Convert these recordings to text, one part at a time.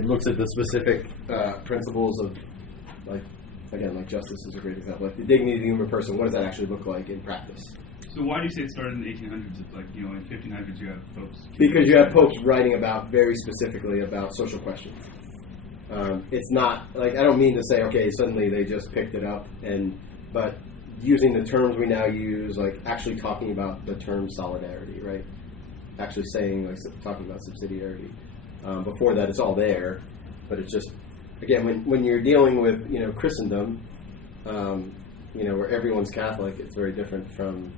It looks at the specific principles of, like justice is a great example. Like the dignity of the human person, what does that actually look like in practice? So why do you say it started in the 1800s? It's like, in 1500s you have popes. Because you have popes writing about, very specifically about social questions. It's not, like, I don't mean to say, okay, suddenly they just picked it up, but using the terms we now use, like actually talking about the term solidarity, right? Actually saying, like, talking about subsidiarity. Before that, it's all there, but it's just, again, when you're dealing with, Christendom, where everyone's Catholic, it's very different from,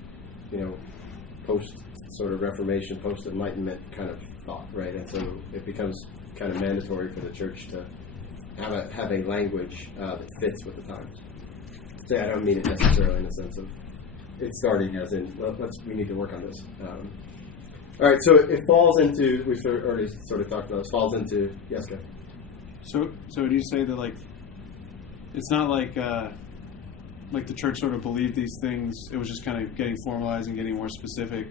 post sort of Reformation, post Enlightenment kind of thought, right? And so it becomes kind of mandatory for the church to have a language that fits with the times. So I don't mean it necessarily in the sense of it starting as in, we need to work on this. All right, so it falls into, we've already sort of talked about this, falls into, yes, Kev? So do you say that, like, it's not like the church sort of believed these things, it was just kind of getting formalized and getting more specific,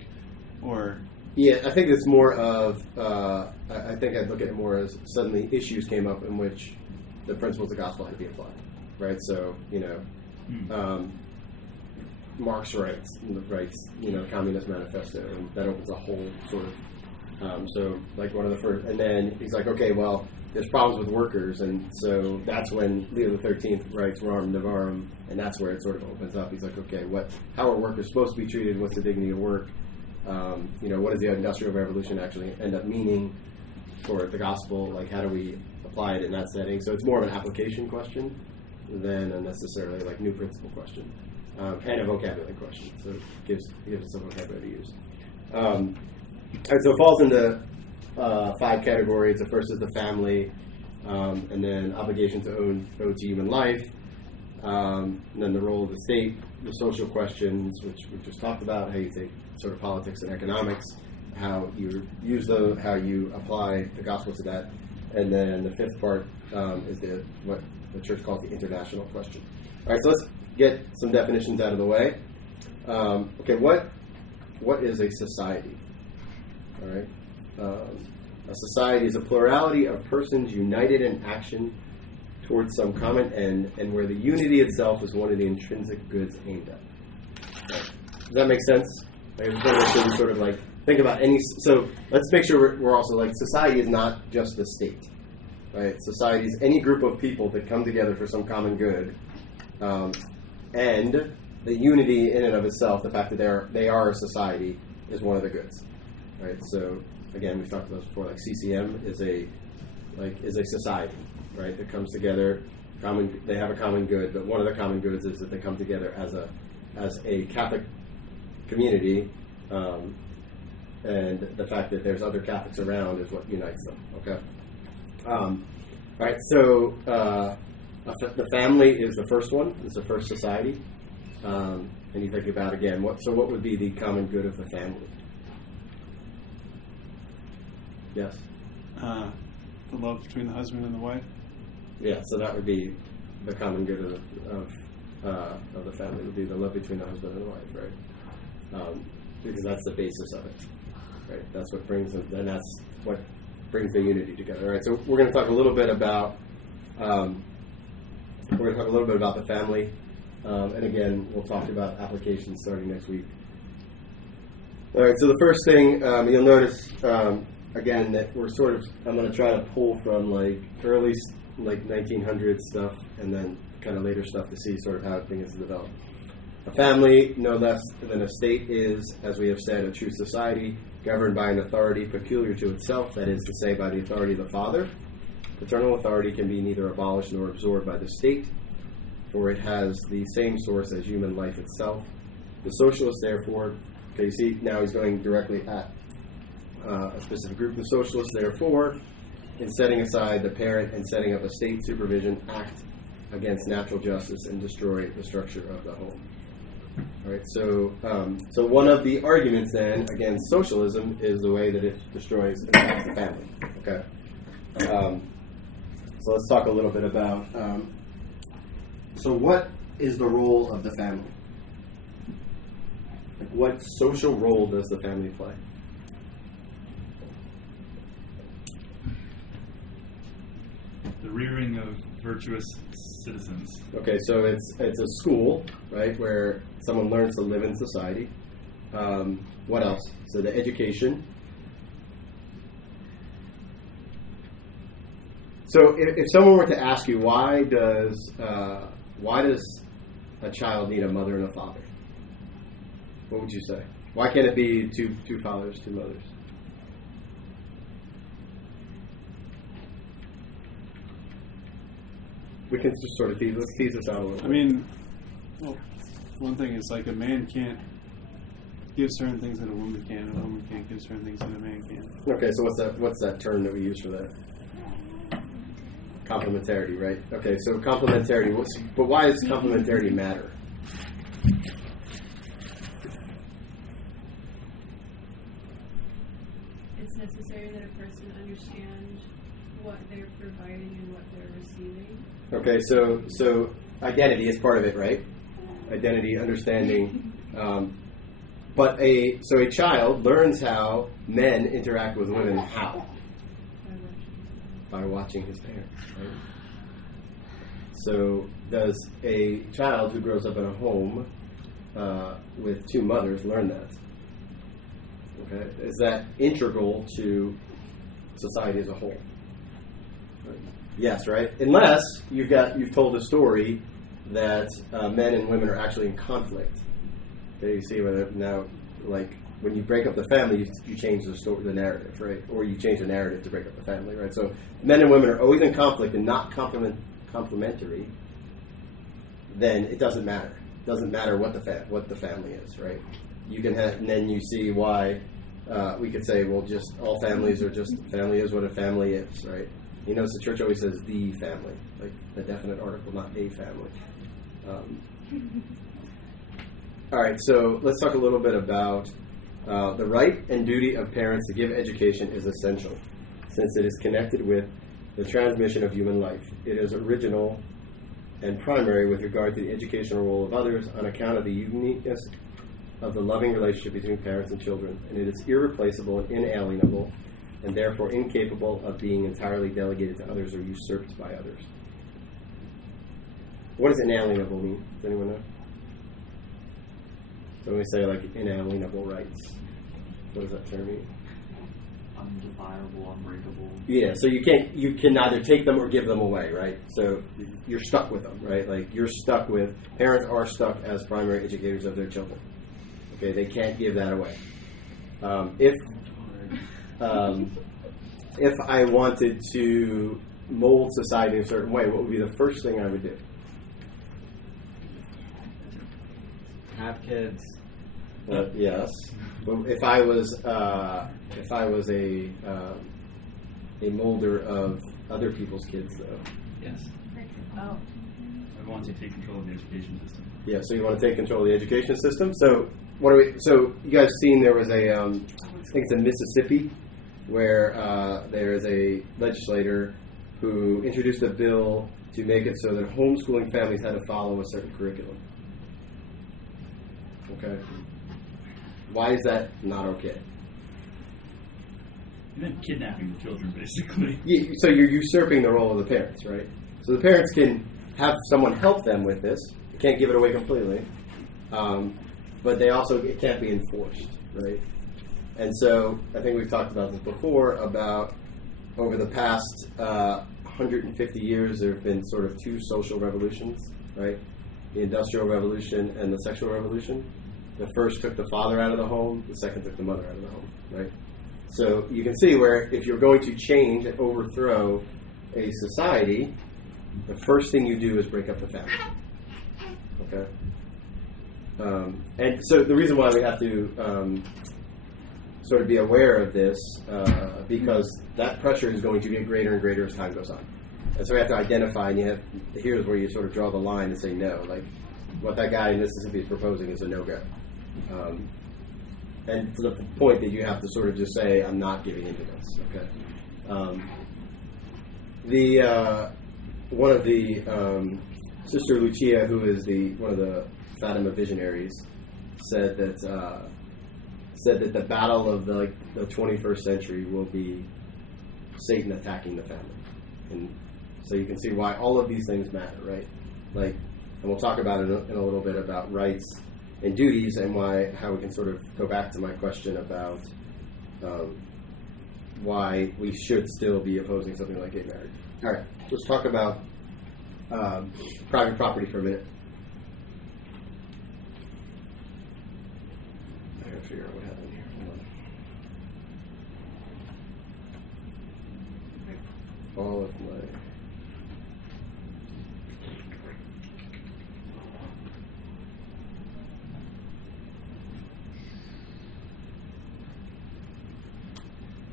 or? Yeah, I think it's more of, I think I'd look at it more as suddenly issues came up in which the principles of the gospel had to be applied, right? So, Marx writes, the Communist Manifesto, and that opens a whole sort of, so like one of the first, and then he's like, okay, well, there's problems with workers, and so that's when Leo XIII writes Rerum Novarum, and that's where it sort of opens up. He's like, okay, how are workers supposed to be treated? What's the dignity of work? What does the Industrial Revolution actually end up meaning for the gospel? Like, how do we apply it in that setting? So it's more of an application question than a necessarily like new principle question, and a vocabulary question. So it gives us some vocabulary to use. And so it falls into 5 categories. The first is the family, and then obligation to owe to human life, and then the role of the state, the social questions, which we've just talked about, how you take sort of politics and economics, how you use those, how you apply the gospel to that, and then the 5th part is what the church calls the international question. All right, so let's get some definitions out of the way. Okay, what is a society? All right. A society is a plurality of persons united in action towards some common end, and where the unity itself is one of the intrinsic goods aimed at. Right. Does that make sense? I just want to sort of like think about any. So let's make sure we're also like, society is not just the state, right? Society is any group of people that come together for some common good, and the unity in and of itself, the fact that they are a society, is one of the goods, right? So again, we've talked about this before. Like CCM is a society, right? That comes together. They have a common good, but one of the common goods is that they come together as a Catholic community, and the fact that there's other Catholics around is what unites them. Okay. Right. So the family is the first one. It's the first society, and you think about again what would be the common good of the family? Yes. The love between the husband and the wife. Yeah, so that would be the common good of the family. Would be the love between the husband and the wife, right? Because that's the basis of it, right? That's what brings them, and that's what brings the unity together. All right. So we're going to talk a little bit about the family, and again, we'll talk about applications starting next week. All right. So the first thing you'll notice. Again, that we're sort of, I'm going to try to pull from like early 1900s stuff and then kind of later stuff to see sort of how things develop. A family, no less than a state, is, as we have said, a true society governed by an authority peculiar to itself, that is to say, by the authority of the father. Paternal authority can be neither abolished nor absorbed by the state, for it has the same source as human life itself. The socialist, therefore, okay, you see, now he's going directly at a specific group. The socialists, therefore, in setting aside the parent and setting up a state supervision, act against natural justice and destroy the structure of the home. All right. So one of the arguments then against socialism is the way that it destroys and attacks the family. Okay. So let's talk a little bit about. So what is the role of the family? Like, what social role does the family play? The rearing of virtuous citizens. Okay, so it's a school, right, where someone learns to live in society. What else? So the education. So if someone were to ask you, why does a child need a mother and a father? What would you say? Why can't it be two fathers, two mothers? We can just sort of tease this out a little bit. I mean, well, one thing is like a man can't give certain things that a woman can, and a woman can't give certain things that a man can. Okay, so what's that term that we use for that? Complementarity, right? Okay, so complementarity. But why does complementarity matter? It's necessary that a person understand what they're providing and what they're receiving. Okay, so identity is part of it, right? Identity, understanding. But a child learns how men interact with women. How? By watching his parents. Right? So does a child who grows up in a home with two mothers learn that? Okay, is that integral to society as a whole? Right. Yes, right. Unless you've told a story that men and women are actually in conflict. Okay, you see whether now, like when you break up the family, you change the narrative, right? Or you change the narrative to break up the family, right? So men and women are always in conflict and not complementary. Then it doesn't matter. It doesn't matter what the family is, right? You can have, and then you see why we could say, well, just all families are just family is what a family is, right? You notice the church always says the family, like a definite article, not a family. All right, so let's talk a little bit about the right and duty of parents to give education is essential, since it is connected with the transmission of human life. It is original and primary with regard to the educational role of others on account of the uniqueness of the loving relationship between parents and children, and it is irreplaceable and inalienable, and therefore incapable of being entirely delegated to others or usurped by others. What does inalienable mean? Does anyone know? So when we say like inalienable rights, what does that term mean? Undefilable, unbreakable. Yeah, so you can neither take them or give them away, right? So you're stuck with them, right? Like parents are stuck as primary educators of their children. Okay, they can't give that away. If I wanted to mold society in a certain way, what would be the first thing I would do? Have kids. Yes, but if I was a molder of other people's kids, though. Yes. Oh. I want to take control of the education system. Yeah, so you want to take control of the education system. So So you guys seen there was I think it's in Mississippi, where there is a legislator who introduced a bill to make it so that homeschooling families had to follow a certain curriculum. Okay. Why is that not okay? And then kidnapping the children, basically. Yeah, so you're usurping the role of the parents, right? So the parents can have someone help them with this. They can't give it away completely. But it can't be enforced, right? And so I think we've talked about this before, about over the past 150 years, there have been sort of two social revolutions, right? The Industrial Revolution and the Sexual Revolution. The first took the father out of the home, the second took the mother out of the home, right? So you can see where if you're going to change and overthrow a society, the first thing you do is break up the family. Okay? And so the reason why we have to sort of be aware of this, because that pressure is going to get greater and greater as time goes on. And so we have to identify, and here's where you sort of draw the line and say no. Like, what that guy in Mississippi is proposing is a no-go. And to the point that you have to sort of just say, I'm not giving into this. Okay. One of the Sister Lucia, who is one of the Fatima visionaries, said that the battle of the 21st century will be Satan attacking the family and So you can see why all of these things matter, right? Like, and we'll talk about it in a little bit about rights and duties and how we can sort of go back to my question about why we should still be opposing something like gay marriage. All right, let's talk about private property for a minute. I gotta figure out what happened here. Hold on. All of my...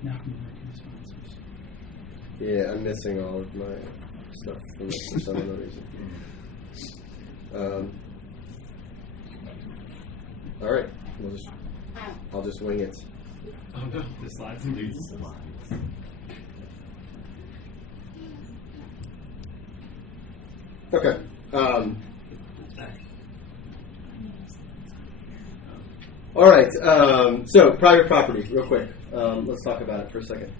Now I'm working sponsors. Yeah, I'm missing all of my stuff for some other reason. All right, I'll just wing it. Oh no, the slides and leads. Okay. All right. So private property, real quick. Let's talk about it for a second.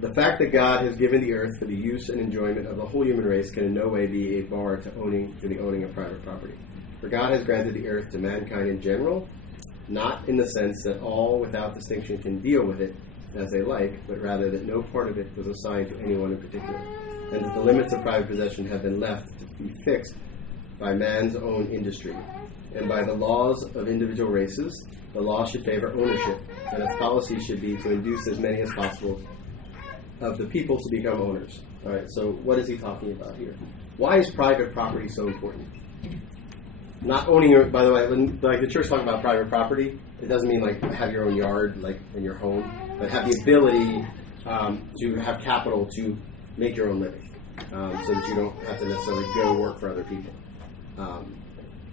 The fact that God has given the earth for the use and enjoyment of the whole human race can in no way be a bar to the owning of private property. For God has granted the earth to mankind in general, not in the sense that all without distinction can deal with it as they like, but rather that no part of it was assigned to anyone in particular, and that the limits of private possession have been left to be fixed by man's own industry. And by the laws of individual races, the law should favor ownership, and its policy should be to induce as many as possible of the people to become owners. All right, so what is he talking about here? Why is private property so important? Not owning, by the way, when like the church talking about private property, it doesn't mean like have your own yard, like in your home, but have the ability to have capital to make your own living, so that you don't have to necessarily go work for other people.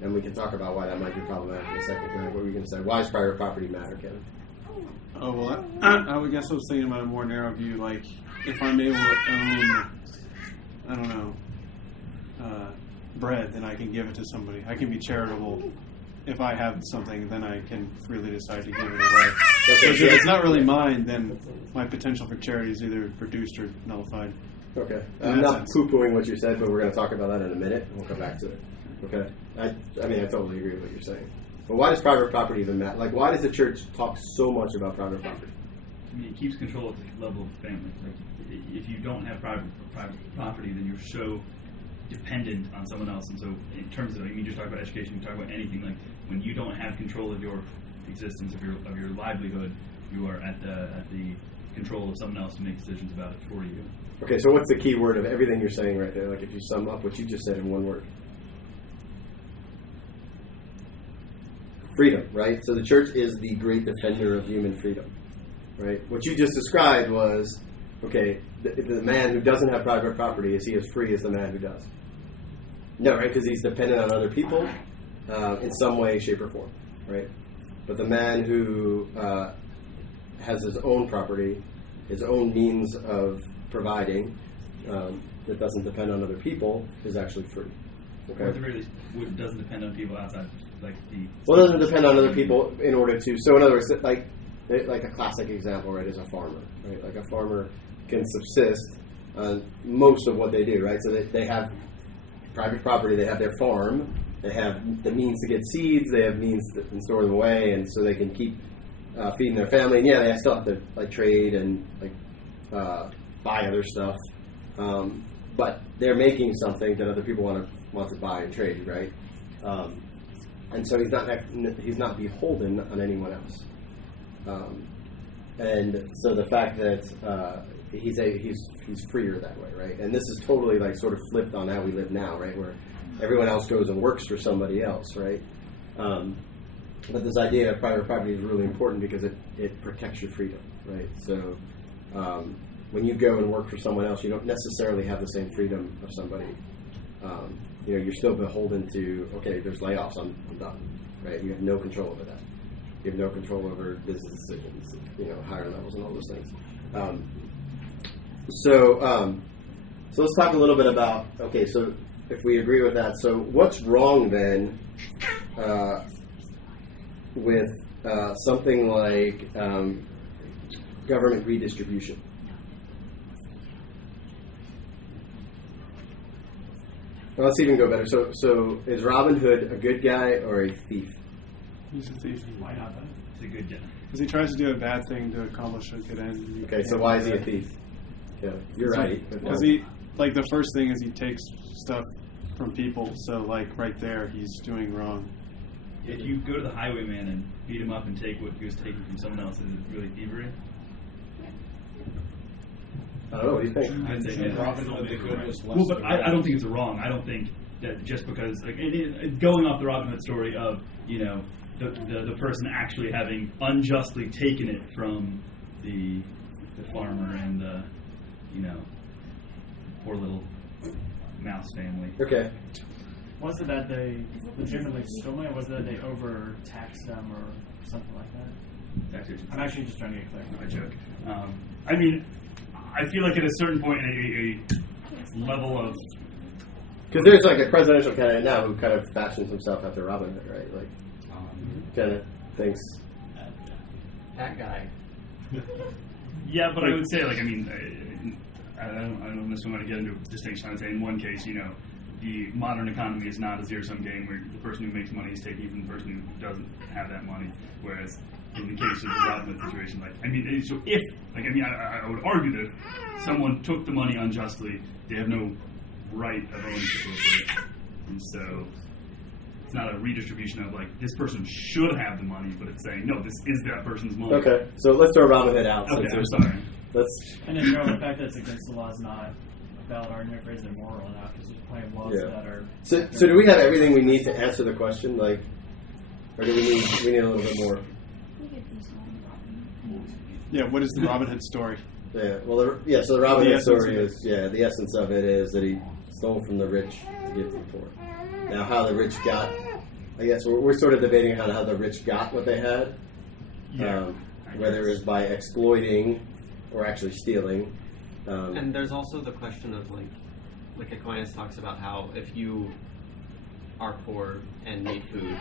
And we can talk about why that might be problematic in a second. What were you going to say? Why does private property matter, Kevin? Oh, well, I would guess I was thinking about a more narrow view, like if I'm able to own, I don't know, bread, then I can give it to somebody. I can be charitable. If I have something, then I can freely decide to give it away. Okay, If it's not really mine, then my potential for charity is either reduced or nullified. Okay. In I'm that not sense. poo-pooing what you said, but we're going to talk about that in a minute, and we'll come back to it. Okay? I mean, I totally agree with what you're saying. But why does private property even matter? Like, why does the church talk so much about private property? I mean, it keeps control at the level of the family. Like, if you don't have private property, then you're so dependent on someone else. And so, in terms of, I mean, you just talk about education, you talk about anything. Like, when you don't have control of your existence, of your livelihood, you are at the control of someone else to make decisions about it for you. Okay, so what's the key word of everything you're saying right there? Like, if you sum up what you just said in one word. Freedom, right? So the church is the great defender of human freedom, right? What you just described was, okay, the man who doesn't have private property, is he as free as the man who does? No, right? Because he's dependent on other people in some way, shape, or form, right? But the man who has his own property, his own means of providing, that doesn't depend on other people, is actually free. Okay? Or at the very least, doesn't depend on people outside, like the... Well, it doesn't depend on other people in order to... So in other words, like a classic example, right, is a farmer, right? Like a farmer can subsist on most of what they do, right? So they have private property, they have their farm, they have the means to get seeds, they have means to store them away, and so they can keep feeding their family. And yeah, they still have to like trade and like buy other stuff, but they're making something that other people want to buy and trade, right? And so he's not beholden on anyone else. And so the fact that he's freer that way, right? And this is totally like sort of flipped on how we live now, right? Where everyone else goes and works for somebody else, right? But this idea of private property is really important because it protects your freedom, right? So when you go and work for someone else, you don't necessarily have the same freedom of somebody. You're still beholden to, okay, there's layoffs, I'm done, right? You have no control over that. You have no control over business decisions, higher levels and all those things. So let's talk a little bit about, okay, so if we agree with that, so what's wrong then with something like government redistribution? Well, let's even go better. So is Robin Hood a good guy or a thief? He's a thief. Why not? It's a good guy. Because he tries to do a bad thing to accomplish a good end. Okay, so why is he a thief? Yeah, you're right. Because he, like, the first thing is he takes stuff from people. So, like, right there, he's doing wrong. If you go to the highwayman and beat him up and take what he was taking from someone else, is it really thievery? I don't know. What do you think? I'd say yeah. Robin Hood the good was less Well, but the I bad. don't think it's wrong. I don't think that just because, like, going off the Robin Hood story of, you know, the person actually having unjustly taken it from the farmer and the, you know, poor little mouse family. Okay. Was it that they legitimately stole it, or was it that they overtaxed them or something like that? Taxation. I'm actually just trying to get clear. I joke. I mean, I feel like at a certain point, a level of Because there's like a presidential candidate now who kind of fashions himself after Robin Hood, right? Like, kind of thinks. That guy. yeah, but I would say, like, I mean, I don't necessarily want to get into a distinction. I would say in one case, you know, the modern economy is not a zero-sum game where the person who makes money is taking from the person who doesn't have that money. Whereas in the case of the Robin Hood situation, like, I mean, so if, like, I mean, I would argue that if someone took the money unjustly, they have no right of ownership over it. And so it's not a redistribution of, like, this person should have the money, but it's saying, no, this is that person's money. Okay, so let's throw Robin Hood out. Okay, since I'm there's- sorry. Let's. And then, you know, the fact that it's against the law is not a valid argument for is it moral or not, because there's plenty of laws Yeah. that are... So do we have everything we need to answer the question? Like, or do we need a little bit more? Yeah, what is the Robin Hood story? Yeah. Well, so the Robin The Hood essence story of it. is the essence of it is that he stole from the rich to give to the poor. Now, how the rich got, I guess we're sort of debating how the rich got what they had. Yeah. Whether it was by exploiting or actually stealing. And there's also the question of, like Aquinas talks about how if you are poor and need food,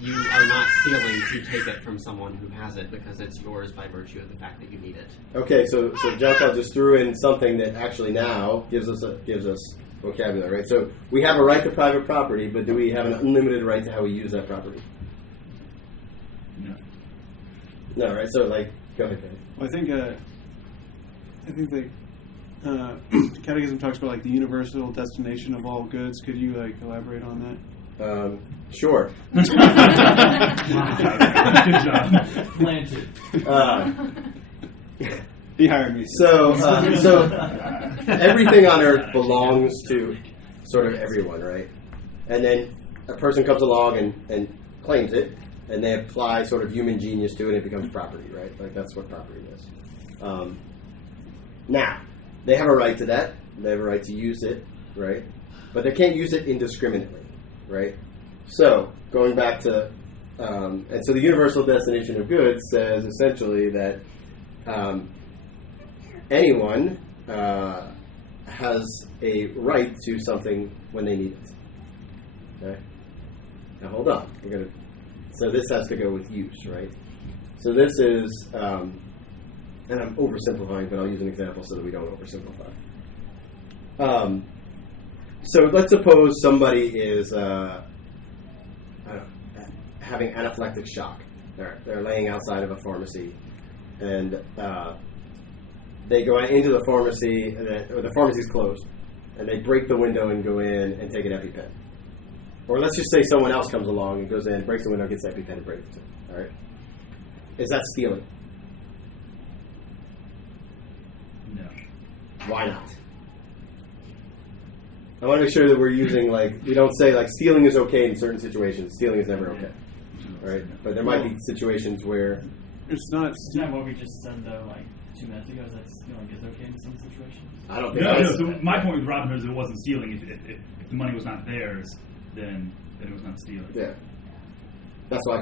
you are not stealing to take it from someone who has it because it's yours by virtue of the fact that you need it. Okay, so John Paul just threw in something that actually now gives us vocabulary, right? So we have a right to private property, but do we have an unlimited right to how we use that property? No. No, right? So, like, go ahead, Kenny. Well, I think the Catechism talks about, like, the universal destination of all goods. Could you, like, elaborate on that? Sure. Good job. Planted. He hired me. So everything on earth belongs to sort of everyone, right? And then a person comes along and claims it, and they apply sort of human genius to it, and it becomes property, right? Like, that's what property is. Now, they have a right to that. They have a right to use it, right? But they can't use it indiscriminately, right? So, going back to, and so the universal destination of goods says essentially that anyone has a right to something when they need it. Okay? Now, hold on. So this has to go with use, right? So this is, and I'm oversimplifying, but I'll use an example so that we don't oversimplify. So let's suppose somebody is having anaphylactic shock. They're laying outside of a pharmacy, and they go into the pharmacy, or the pharmacy's closed, and they break the window and go in and take an EpiPen. Or let's just say someone else comes along and goes in, breaks the window, gets the EpiPen, and breaks it. All right? Is that stealing? No. Why not? I want to make sure that we're using, like, we don't say, like, stealing is okay in certain situations. Stealing is never okay. Right? But there might be situations where... It's not. Isn't that what we just said, though, like 2 minutes ago? Is that stealing is okay in some situations? I don't think No, that's... so my point with Robin Hood is it wasn't stealing. If the money was not theirs, then it was not stealing. Yeah. That's why I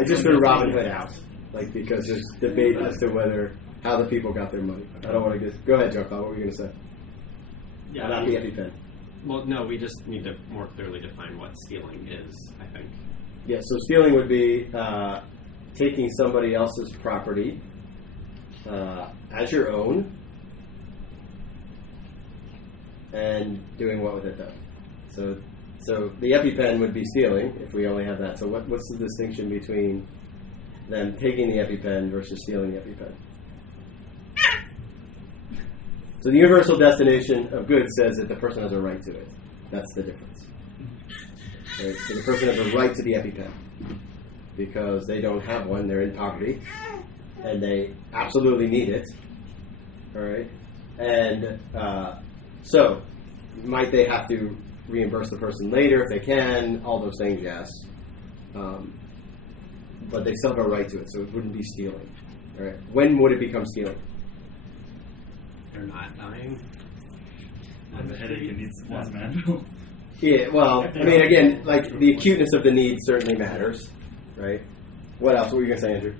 I just threw Robin Hood out. Like, because there's debate as to how the people got their money. I don't want to get... Go ahead, Joe. What were you going to say? Yeah. About the EpiPen. Well, no, we just need to more clearly define what stealing is, I think. Yeah, so stealing would be taking somebody else's property as your own and doing what with it, though? So the EpiPen would be stealing if we only have that. So what's the distinction between them taking the EpiPen versus stealing the EpiPen? So the universal destination of goods says that the person has a right to it. That's the difference. Right? So the person has a right to the EpiPen because they don't have one, they're in poverty, and they absolutely need it. All right? And so might they have to reimburse the person later if they can? All those things, yes. But they still have a right to it, so it wouldn't be stealing. All right? When would it become stealing? They're not dying. And the headache and needs lots of Advil. Yeah, well, I mean, again, like the acuteness of the need certainly matters, right? What else? What were you going to say, Andrew?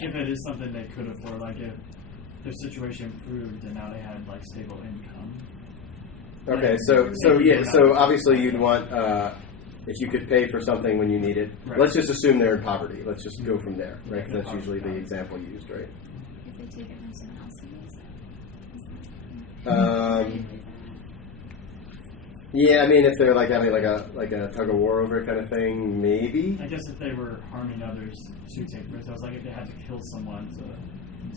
If it is something they could afford, like if their situation improved and now they had like stable income. Okay, so obviously you'd want if you could pay for something when you need it. Right. Let's just assume they're in poverty. Let's just go from there, right? 'Cause that's usually the example used, right? If they take it from someone else who needs it. Yeah, I mean, if they're like having like a tug of war over it kind of thing, maybe. I guess if they were harming others to take risks, I was like, if they had to kill someone to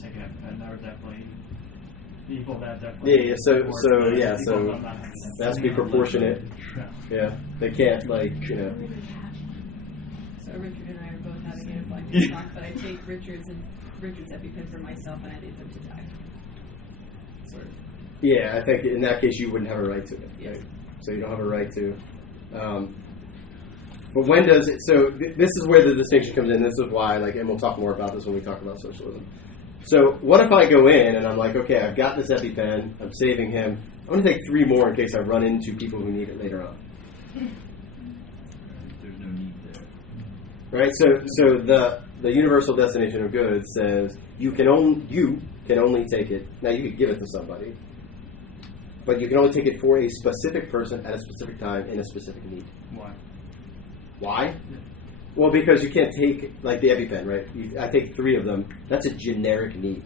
take it, that would definitely people that definitely. Yeah. So that has to be proportionate. Yeah, they can't like So Richard and I are both having an inflected shock that I take Richard's EpiPen for myself and I need them to die. Sort of. Yeah, I think in that case you wouldn't have a right to it. Right? So you don't have a right to. But when does it? So this is where the distinction comes in. This is why, and we'll talk more about this when we talk about socialism. So what if I go in and I'm like, okay, I've got this EpiPen, I'm saving him. I'm going to take 3 more in case I run into people who need it later on. There's no need there. Right. So the universal destination of goods says you can only take it. Now you could give it to somebody, but you can only take it for a specific person at a specific time in a specific need. Why? Why? Yeah. Well, because you can't take, like the EpiPen, right? I take 3 of them. That's a generic need,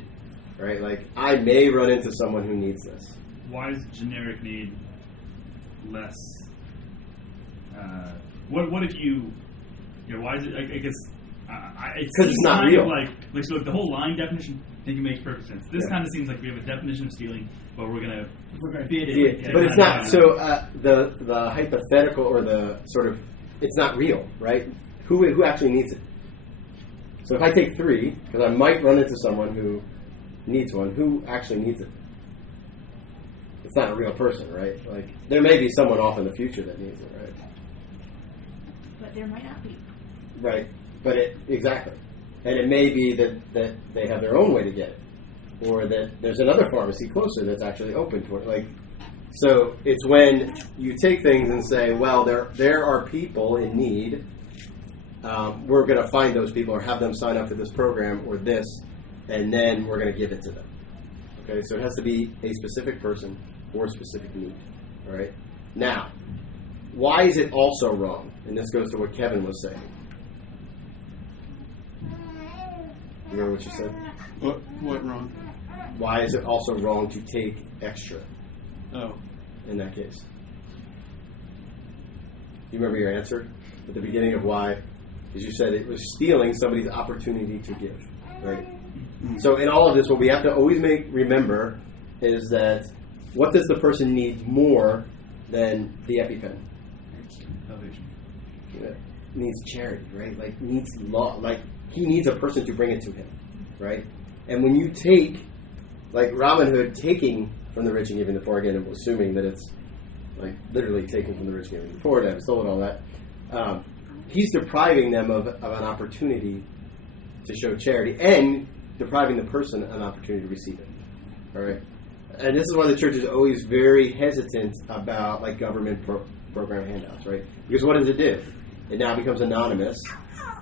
right? Like, I may run into someone who needs this. Why is generic need less? What if you why is it, I guess, because it's not real. So the whole line definition, I think it makes perfect sense. This kind of seems like we have a definition of stealing, but we're gonna fit it. Yeah, but it's not. So the hypothetical or the sort of, it's not real, right? Who actually needs it? So if I take 3, because I might run into someone who needs one, who actually needs it? It's not a real person, right? Like, there may be someone off in the future that needs it, right? But there might not be. Right, but exactly. And it may be that they have their own way to get it, or that there's another pharmacy closer that's actually open to it. So it's when you take things and say, well, there are people in need. We're going to find those people or have them sign up for this program or this, and then we're going to give it to them. Okay, so it has to be a specific person or a specific need. All right. Now, why is it also wrong? And this goes to what Kevin was saying. You remember what you said? What wrong? Why is it also wrong to take extra? Oh. In that case. You remember your answer at the beginning of why? Because you said it was stealing somebody's opportunity to give, right? Mm-hmm. So in all of this, what we have to always remember is that what does the person need more than the EpiPen? Salvation. Needs charity, right? Like needs law. Like he needs a person to bring it to him, right? And when you take, like Robin Hood taking from the rich and giving the poor, again, I'm assuming that it's like literally taking from the rich and giving the poor, to have stolen all that. He's depriving them of an opportunity to show charity and depriving the person an opportunity to receive it. All right, and this is why the church is always very hesitant about like government program handouts, right? Because what does it do? It now becomes anonymous,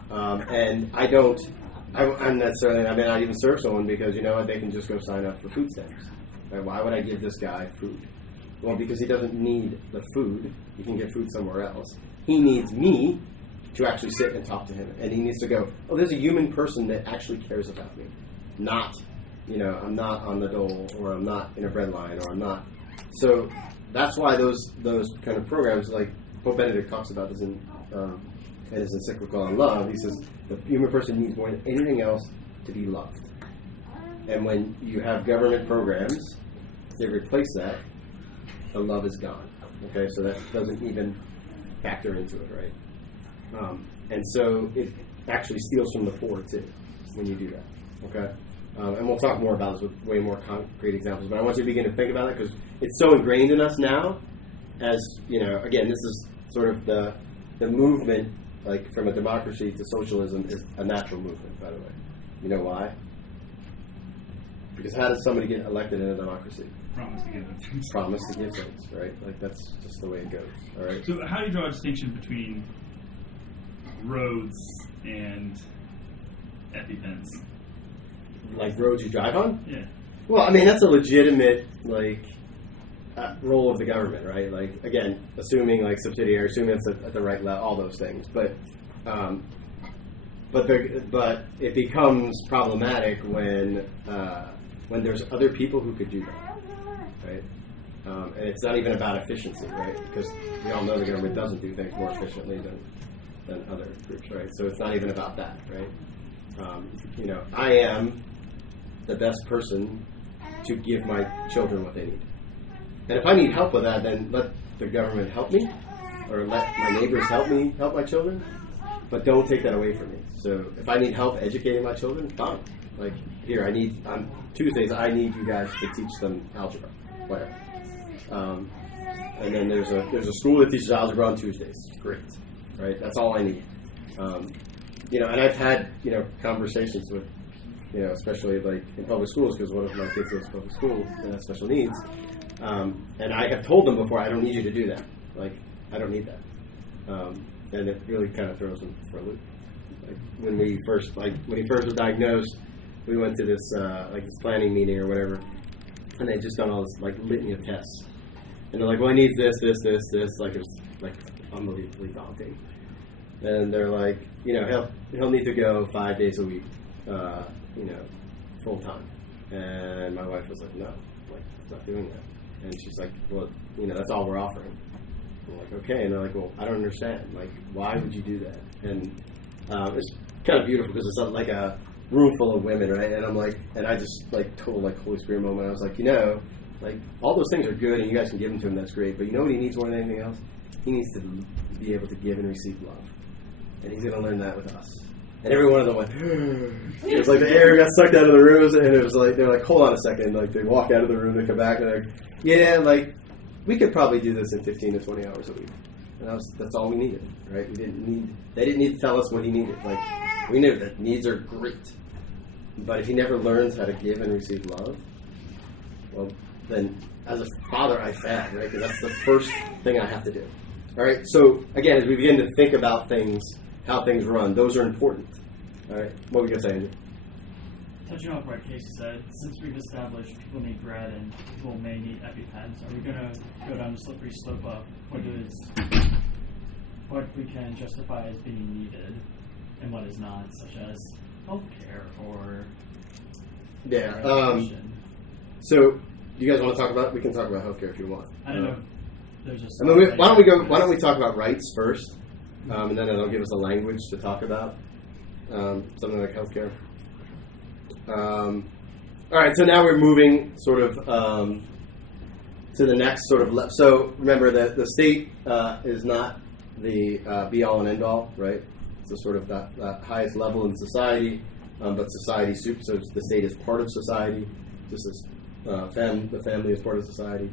and I'm necessarily. I may not even serve someone because you know what? They can just go sign up for food stamps. Right? Why would I give this guy food? Well, because he doesn't need the food. He can get food somewhere else. He needs me to actually sit and talk to him. And he needs to go, oh, there's a human person that actually cares about me. Not, I'm not on the dole, or I'm not in a bread line, or I'm not. So that's why those kind of programs, like Pope Benedict talks about this in his encyclical on love. He says the human person needs more than anything else to be loved. And when you have government programs, they replace that, the love is gone. Okay, so that doesn't even factor into it, right? And so it actually steals from the poor too when you do that. Okay, and we'll talk more about this with way more concrete examples. But I want you to begin to think about it because it's so ingrained in us now. As you know, again, this is sort of the movement, like from a democracy to socialism, is a natural movement. By the way, you know why? Because how does somebody get elected in a democracy? Promise to give things. Promise to give things, right? Like that's just the way it goes. All right. So how do you draw a distinction between roads and EpiPens? Like roads you drive on? Yeah. Well, I mean that's a legitimate role of the government, right? Like again, assuming like subsidiary, assuming it's at the right level, all those things. But it becomes problematic when there's other people who could do that, right? And it's not even about efficiency, right? Because we all know the government doesn't do things more efficiently than other groups, right? So it's not even about that, right? You know, I am the best person to give my children what they need. And if I need help with that, then let the government help me, or let my neighbors help me help my children, but don't take that away from me. So if I need help educating my children, fine. Like here, on Tuesdays, I need you guys to teach them algebra, whatever. And then there's a school that teaches algebra on Tuesdays. Great, right? That's all I need. You know, and I've had conversations with especially like in public schools because one of my kids goes to public school and has special needs. And I have told them before, I don't need you to do that. Like, I don't need that. And it really kind of throws them for a loop. Like when he first was diagnosed, we went to this this planning meeting or whatever, and they just done all this like litany of tests. And they're like, well, he needs this. Like it was like unbelievably daunting. And they're like, he'll need to go 5 days a week, full time. And my wife was like, no, like not doing that. And she's like, well, that's all we're offering. I'm like, okay. And they're like, well, I don't understand. Like, why would you do that? And it's kind of beautiful because it's like a room full of women, right? And I'm like, and I just like total like Holy Spirit moment. I was like, like all those things are good, and you guys can give them to him. That's great. But you know what he needs more than anything else? He needs to be able to give and receive love, and he's going to learn that with us. And every one of them went. It was like the air got sucked out of the rooms, and it was like they're like, hold on a second. Like they walk out of the room, they come back, and they're like, yeah, like we could probably do this in 15 to 20 hours a week. And that's all we needed, right? They didn't need to tell us what he needed. Like we knew that needs are great, but if he never learns how to give and receive love, well, then as a father, I fail, right? Because that's the first thing I have to do. All right. So again, as we begin to think about things, how things run, those are important. All right. What were you gonna say, Andrew? Touching off what Casey said, since we've established people need bread and people may need EpiPens, are we going to go down the slippery slope of what we can justify as being needed and what is not, such as healthcare or education? So, do you guys want to talk about? We can talk about healthcare if you want. I don't know. If there's a why don't we talk about rights first, and then it'll give us a language to talk about something like healthcare. All right, so now we're moving sort of to the next sort of so remember that the state is not the be-all and end-all, right? It's a sort of the highest level in society, but society so the state is part of society, just as the family is part of society.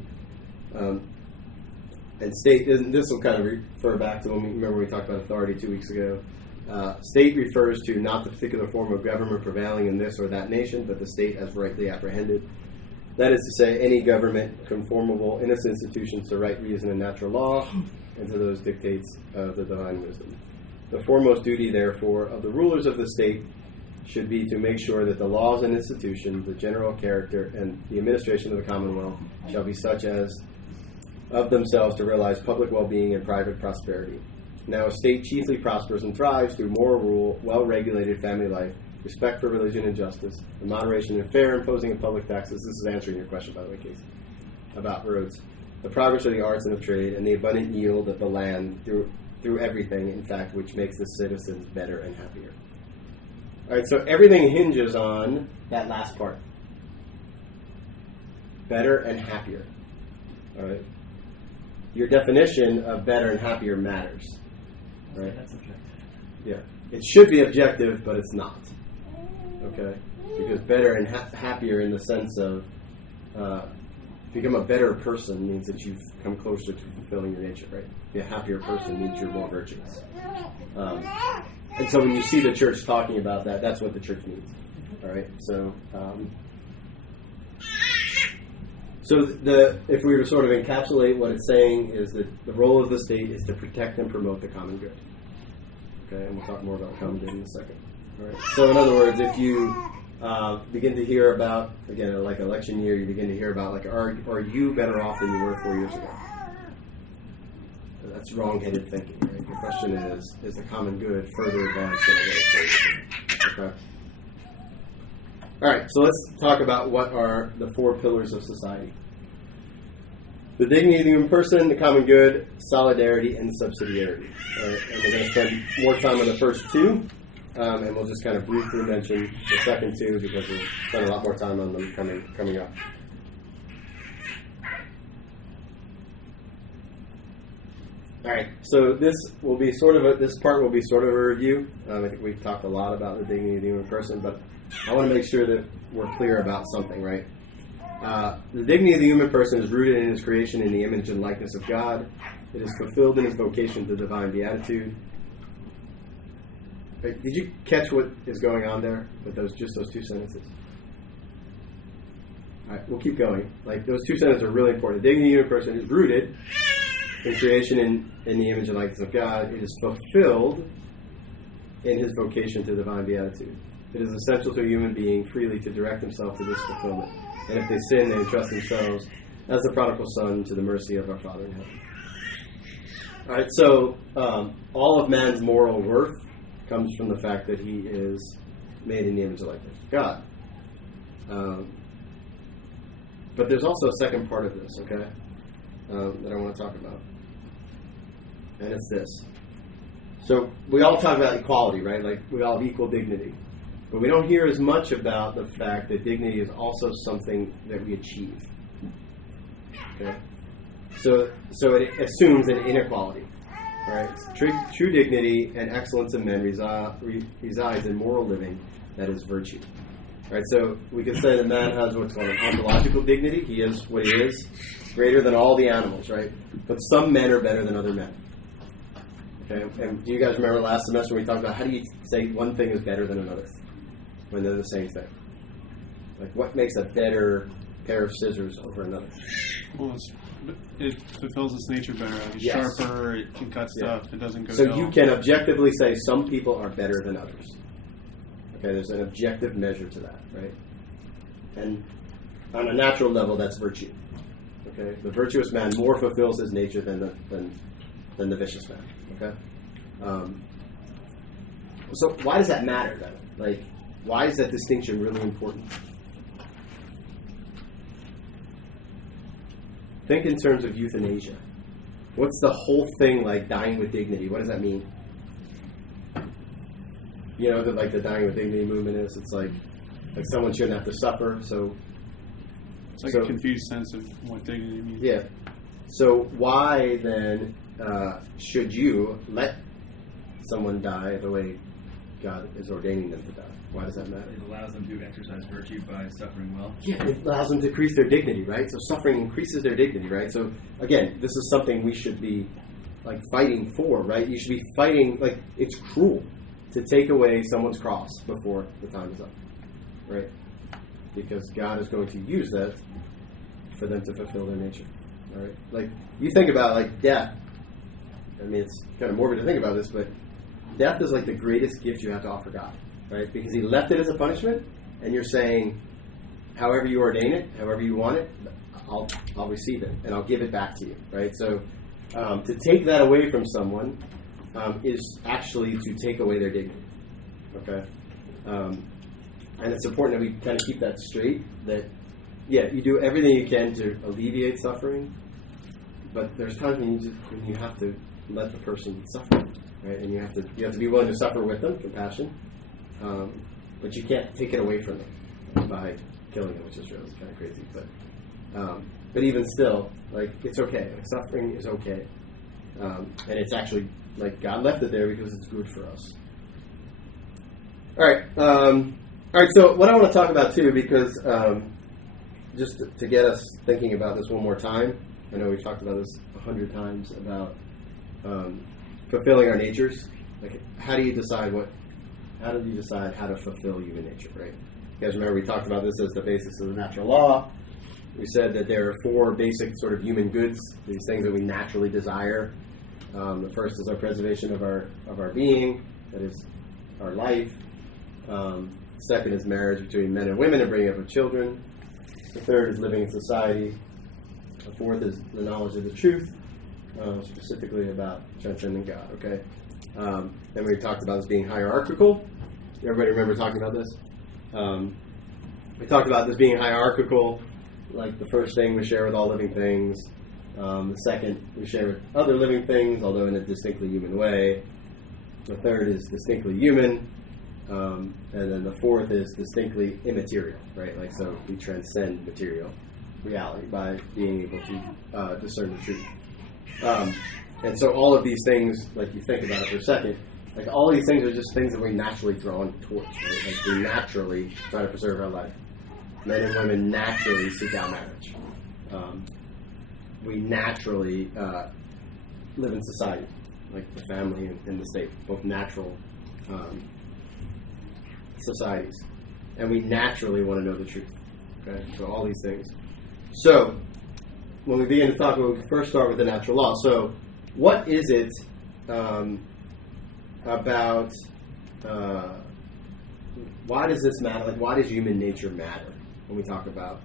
And state, this will kind of refer back to when we talked about authority 2 weeks ago. State refers to not the particular form of government prevailing in this or that nation, but the state as rightly apprehended. That is to say, any government conformable in its institutions to right reason and natural law, and to those dictates of the divine wisdom. The foremost duty, therefore, of the rulers of the state should be to make sure that the laws and institutions, the general character, and the administration of the Commonwealth shall be such as of themselves to realize public well-being and private prosperity. Now, a state chiefly prospers and thrives through moral rule, well-regulated family life, respect for religion and justice, and moderation and fair imposing of public taxes. This is answering your question, by the way, Casey, about roads. the progress of the arts and of trade, and the abundant yield of the land through everything, in fact, which makes the citizens better and happier. All right, so everything hinges on that last part. Better and happier. All right. Your definition of better and happier matters. Right? That's objective. Yeah. It should be objective, but it's not. Okay? Because better and happier in the sense of become a better person means that you've come closer to fulfilling your nature, right? Be a happier person means you're more virtuous. And so when you see the church talking about that, that's what the church means. All right? So, if we were to sort of encapsulate what it's saying is that the role of the state is to protect and promote the common good. Okay, and we'll talk more about common good in a second. All right. So in other words, if you begin to hear about, again, like election year, you begin to hear about, like, are you better off than you were 4 years ago? That's wrong-headed thinking, right? The question is the common good further advanced than it was 4 years ago? Okay. All right, so let's talk about what are the 4 pillars of society. The dignity of the human person, the common good, solidarity, and subsidiarity. All right, and we're going to spend more time on the first 2, and we'll just kind of briefly mention the second 2 because we'll spend a lot more time on them coming up. All right, so this part will be sort of a review. I think we've talked a lot about the dignity of the human person, but I want to make sure that we're clear about something, right? The dignity of the human person is rooted in his creation in the image and likeness of God. It is fulfilled in his vocation to divine beatitude. Right, did you catch what is going on there with those 2 sentences? All right, we'll keep going. Like, those 2 sentences are really important. The dignity of the human person is rooted in creation in the image and likeness of God. It is fulfilled in his vocation to divine beatitude. It is essential to a human being freely to direct himself to this fulfillment. And if they sin, they entrust themselves as the prodigal son to the mercy of our Father in heaven. All right, so all of man's moral worth comes from the fact that he is made in the image and likeness of God. But there's also a second part of this, okay, that I want to talk about. And it's this. So we all talk about equality, right? Like, we all have equal dignity. But we don't hear as much about the fact that dignity is also something that we achieve. Okay? So it assumes an inequality. Right? True dignity and excellence in men resides in moral living, that is virtue. Right? So we can say that man has what's called an ontological dignity. He is what he is, greater than all the animals, right? But some men are better than other men. Okay? And do you guys remember last semester we talked about how do you say one thing is better than another when they're the same thing? Like, what makes a better pair of scissors over another? Well, it fulfills its nature better. Like, it's sharper, it can cut stuff, it doesn't go So dull. you can objectively say some people are better than others. Okay, there's an objective measure to that, right? And on a natural level, that's virtue. Okay, the virtuous man more fulfills his nature than the vicious man. Okay, so why does that matter then? Like, why is that distinction really important? Think in terms of euthanasia. What's the whole thing like dying with dignity? What does that mean? You know, like the dying with dignity movement is, it's like someone shouldn't have to suffer. So it's like a confused sense of what dignity means. Yeah. So why then should you let someone die the way God is ordaining them to die? Why does that matter? It allows them to exercise virtue by suffering well. Yeah, it allows them to increase their dignity, right? So suffering increases their dignity, right? So again, this is something we should be like fighting for, right? You should be fighting, like, it's cruel to take away someone's cross before the time is up, right? Because God is going to use that for them to fulfill their nature, all right? Like, you think about, like, death. I mean, it's kind of morbid to think about this, but death is like the greatest gift you have to offer God, right? Because he left it as a punishment, and you're saying, however you ordain it, however you want it, I'll receive it, and I'll give it back to you, right? So to take that away from someone is actually to take away their dignity, okay? And it's important that we kind of keep that straight, that, yeah, you do everything you can to alleviate suffering, but there's times when you have to let the person suffer, right? And you have to be willing to suffer with them, compassion, but you can't take it away from them by killing them, which is really kind of crazy. But even still, like, it's okay. Like, suffering is okay, and it's actually, like, God left it there because it's good for us. All right. So what I want to talk about too, because just to get us thinking about this one more time. I know we've talked about this 100 times about fulfilling our natures. Like, how do you decide how to fulfill human nature, right? You guys remember we talked about this as the basis of the natural law. We said that there are 4 basic sort of human goods, these things that we naturally desire. The first is our preservation of our being, that is our life. Second is marriage between men and women and bringing up of children. The third is living in society. The fourth is the knowledge of the truth, specifically about transcending God. Okay. Then we talked about this being hierarchical. Everybody remember talking about this? We talked about this being hierarchical. Like, the first thing we share with all living things. The second we share with other living things, although in a distinctly human way. The third is distinctly human. And then the fourth is distinctly immaterial, right? Like, so we transcend material reality by being able to discern the truth. And so all of these things, like, you think about it for a second, like, all these things are just things that we're naturally drawn towards, right? Like, we naturally try to preserve our life. Men and women naturally seek out marriage. We naturally live in society, like the family and the state, both natural societies. And we naturally want to know the truth. Okay, so all these things. So, when we begin to talk, we first start with the natural law. So, what is it about, why does this matter? Like, why does human nature matter when we talk about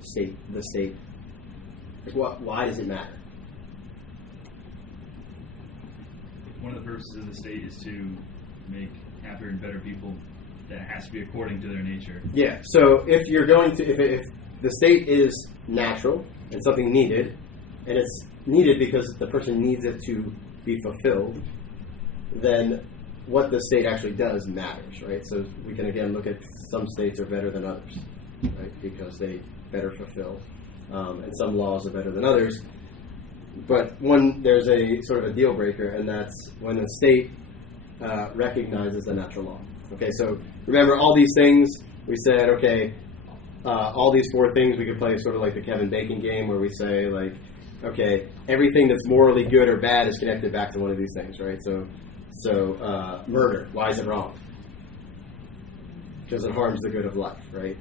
the state? Like, why does it matter? One of the purposes of the state is to make happier and better people. That has to be according to their nature. Yeah, so if you're going to, if the state is natural and something needed, and it's needed because the person needs it to be fulfilled, then what the state actually does matters, right? So we can again look at some states are better than others, right? Because they better fulfill, and some laws are better than others. But there's a sort of a deal breaker, and that's when the state recognizes the natural law. Okay, so remember all these things, we said, okay, all these 4 things we could play sort of like the Kevin Bacon game where we say, like, okay, everything that's morally good or bad is connected back to one of these things, right? So murder, why is it wrong? Because it harms the good of life, right?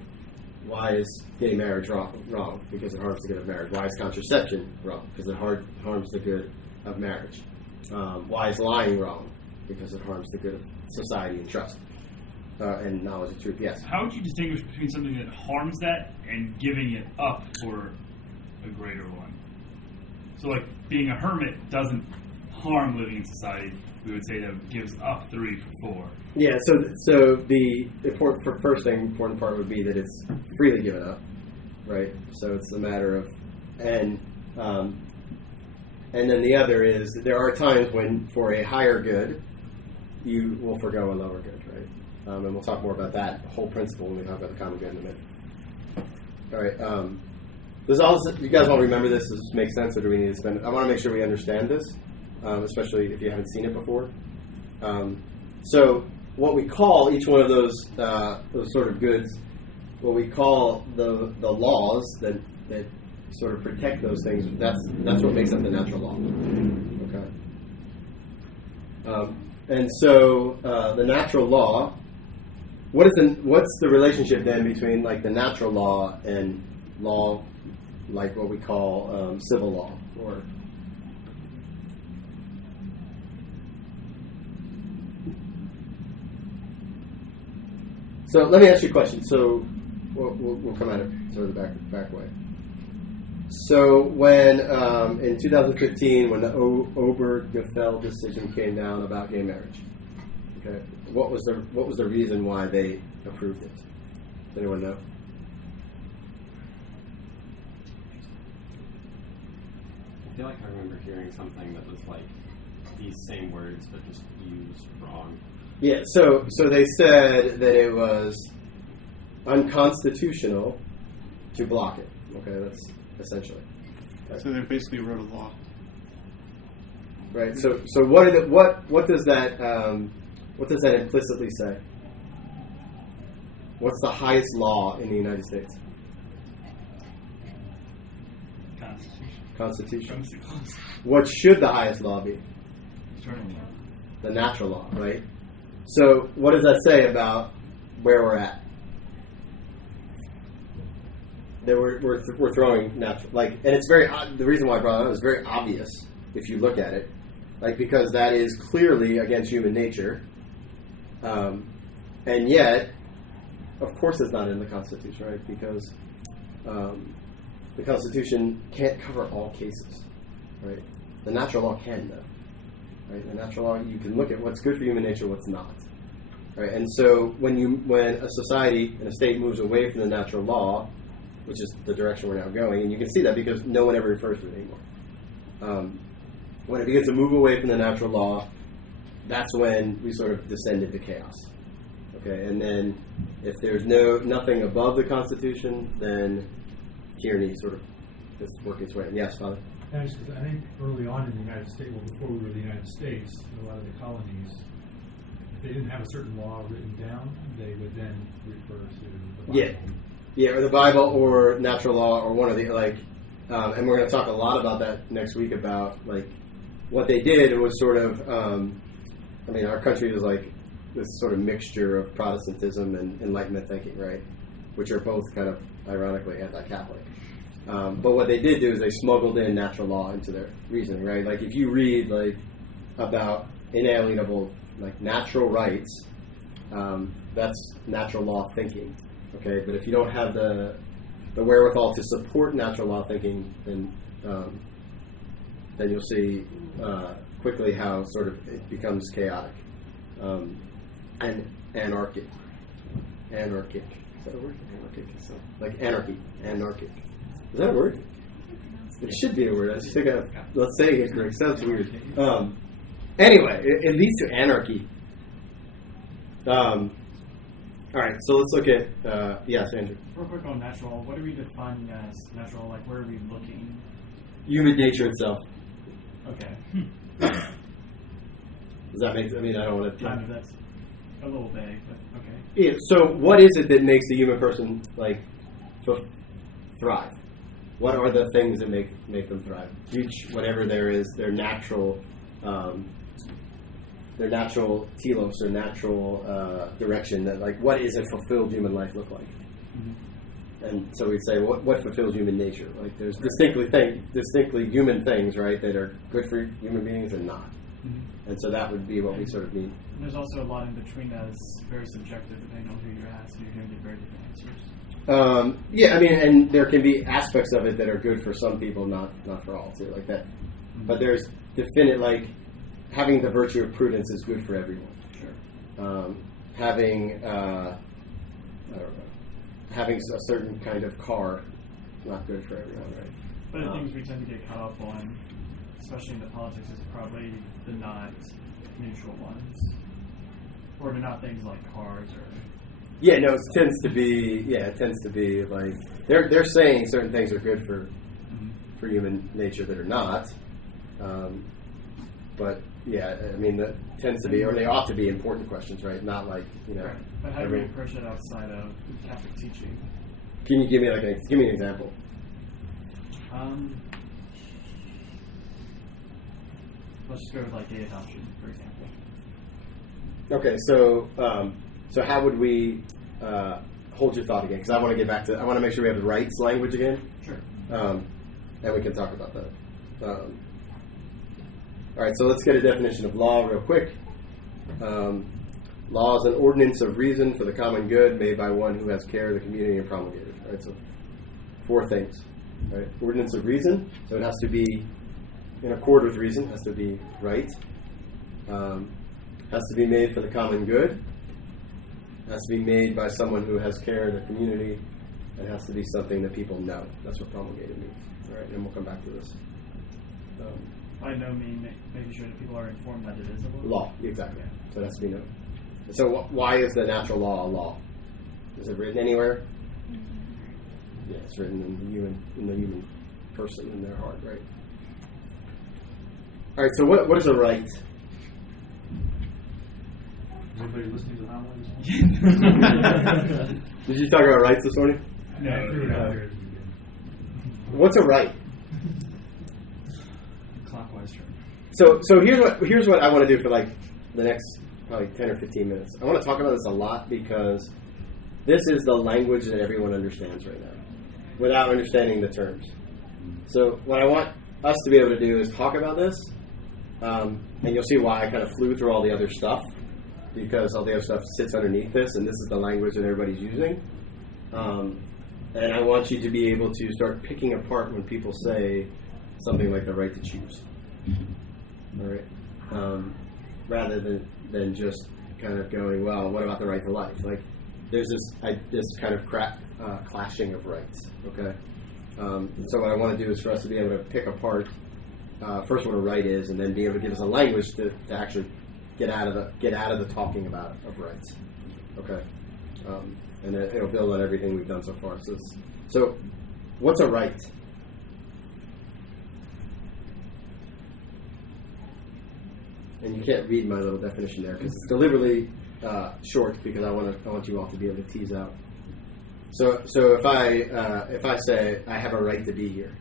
Why is gay marriage wrong? Because it harms the good of marriage. Why is contraception wrong? Because it harms the good of marriage. Why is lying wrong? Because it harms the good of society and trust. And knowledge of truth, yes. How would you distinguish between something that harms that and giving it up for a greater one? So, like, being a hermit doesn't harm living in society. We would say that gives up 3 for 4. Yeah, so the important part would be that it's freely given up, right? So it's a matter of, and then the other is that there are times when, for a higher good, you will forgo a lower good, right? And we'll talk more about that whole principle when we talk about the common good in a minute. All right. You guys want to remember this? Does this make sense, or do we need to spend? I want to make sure we understand this, especially if you haven't seen it before. So, what we call each one of those sort of goods, what we call the laws that sort of protect those things. That's what makes up the natural law. Okay. And so the natural law. What's the relationship then between, like, the natural law and law, like what we call civil law? Or so let me ask you a question. So we'll come at it sort of the back way. So when in 2015, when the Obergefell decision came down about gay marriage, okay, what was the reason why they approved it? Does anyone know? feel like I remember hearing something that was like these same words but just used wrong. Yeah, so they said that it was unconstitutional to block it. Okay, that's essentially. So they basically wrote a law. Right. So what does that implicitly say? What's the highest law in the United States? Constitution. What should the highest law be? Eternal law. The natural law, right? So what does that say about where we're at? That we're throwing natural, like, and it's very, the reason why I brought it up is very obvious if you look at it, like, because that is clearly against human nature, and yet, of course, it's not in the Constitution, right? Because the Constitution can't cover all cases, right? The natural law can, though, right? The natural law, you can look at what's good for human nature, what's not, right? And so when a society and a state moves away from the natural law, which is the direction we're now going, and you can see that because no one ever refers to it anymore. When it begins to move away from the natural law, that's when we sort of descend into chaos. Okay, and then if there's nothing above the Constitution, then tyranny sort of is working its way in. Yes, Father? Because I think early on in the United States, well, before we were the United States, a lot of the colonies, if they didn't have a certain law written down, they would then refer to the Bible. Yeah, or the Bible, or natural law, or one of the, like, and we're going to talk a lot about that next week about, like, what they did was sort of, I mean, our country is like this sort of mixture of Protestantism and Enlightenment thinking, right? Which are both kind of, ironically, anti-Catholic. But what they did do is they smuggled in natural law into their reasoning, right? Like, if you read, like, about inalienable, like, natural rights, that's natural law thinking. Okay, but if you don't have the wherewithal to support natural law thinking, then you'll see quickly how sort of it becomes chaotic and anarchic. Anarchic. Is that a word? Anarchic. So, like anarchy. Anarchic. Is that a word? It should be a word. I just think let's say it correct. Sounds weird. Anyway, it leads to anarchy. All right, so let's look at, yes, Andrew. Real quick on natural, what are we defining as natural? Like, where are we looking? Human nature itself. Okay. Does that make, I mean, I don't want to... Kind of, that's a little vague, but okay. Yeah, so what is it that makes the human person, like, thrive? What are the things that make them thrive? Reach whatever there is, their natural telos, their natural direction. That, like, what does a fulfilled human life look like? Mm-hmm. And so we'd say, what fulfills human nature? Like, there's distinctly human things, right, that are good for human beings and not. Mm-hmm. And so that would be what we sort of mean. And there's also a lot in between that is very subjective, depending on who you're asking. You're going to get very different answers. Yeah, I mean, and there can be aspects of it that are good for some people, not for all, too, like that. Mm-hmm. But there's definite, like, having the virtue of prudence is good for everyone. Sure. Having, I don't know, having a certain kind of car, not good for everyone, right? But the things we tend to get caught up on, especially in the politics, is probably the not neutral ones, or the not things like cars or. Yeah, no, it tends to be like they're saying certain things are good for human nature that are not. But yeah, I mean, that tends to be, or they ought to be, important questions, right? Not like, you know. Right. But how do we approach it outside of Catholic teaching? Can you give me an example? Let's just go with like gay adoption, for example. Okay, so how would we hold your thought again? Because I want to get back to, I want to make sure we have the rights language again. Sure. And we can talk about that. All right, so let's get a definition of law real quick. Law is an ordinance of reason for the common good made by one who has care of the community and promulgated. All right, so 4 things. All right, ordinance of reason, so it has to be in accord with reason, has to be right. Has to be made for the common good. Has to be made by someone who has care of the community. And has to be something that people know. That's what promulgated means. All right, and we'll come back to this. By no means making sure that people are informed that it is a law. Law, exactly. So that's known. So why is the natural law a law? Is it written anywhere? Yeah, it's written in the human person, in their heart, right? All right. So what is a right? Is anybody listening to that one? Did you talk about rights this morning? I threw it out there at the beginning. What's a right? Clockwise turn. So here's what I want to do for like the next probably 10 or 15 minutes. I want to talk about this a lot because this is the language that everyone understands right now without understanding the terms. So what I want us to be able to do is talk about this, and you'll see why I kind of flew through all the other stuff, because all the other stuff sits underneath this, and this is the language that everybody's using. And I want you to be able to start picking apart when people say something like the right to choose. All right, rather than just kind of going, well, what about the right to life? Like, there's this kind of clashing of rights. Okay, so what I want to do is for us to be able to pick apart first what a right is, and then be able to give us a language to actually get out of the talking about of rights. Okay, and it'll build on everything we've done so far. So what's a right? And you can't read my little definition there because it's deliberately short, because I want you all to be able to tease out. So if I say I have a right to be here.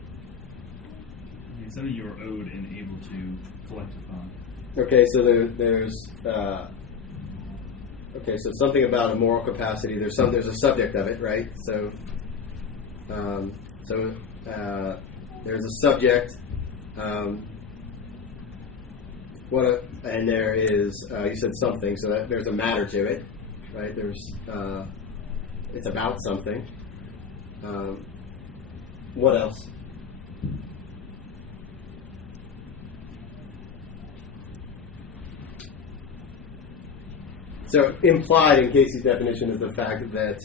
Something you are owed and able to collect upon. Okay, so there's so something about a moral capacity. There's a subject of it, right? So there's a subject. And there is you said something, so that there's a matter to it, right? It's about something. What else? So implied in Casey's definition is the fact that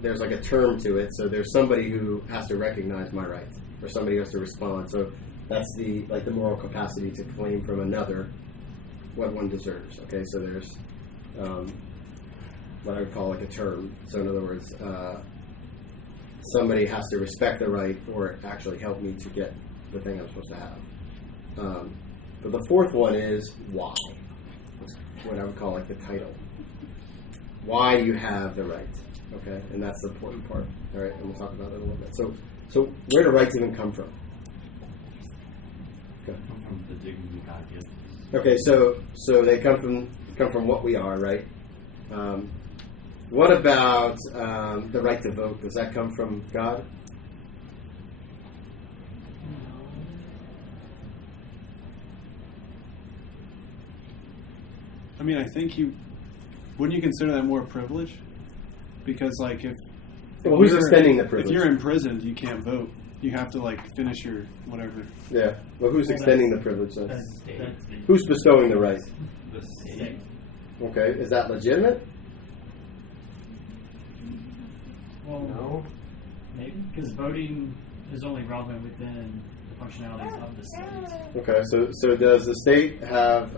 there's like a term to it. So there's somebody who has to recognize my right, or somebody who has to respond. So that's the moral capacity to claim from another what one deserves. Okay, so there's what I would call like a term. So in other words, somebody has to respect the right or actually help me to get the thing I'm supposed to have. But the fourth one is why. What I would call like the title. Why you have the right. Okay, and that's the important part. All right, and we'll talk about it a little bit. So where do rights even come from? Okay. Come from the dignity God gives. Okay, so they come from what we are, right? What about the right to vote? Does that come from God? I mean, I think wouldn't you consider that more privilege? Because like who's extending the privilege? If you're imprisoned, you can't vote. You have to like finish your whatever. Yeah. Well, who's extending the privilege then? State. Who's bestowing the right? The state. Okay. Is that legitimate? Well, No. maybe because voting is only relevant within the functionalities of the state. Okay. So does the state have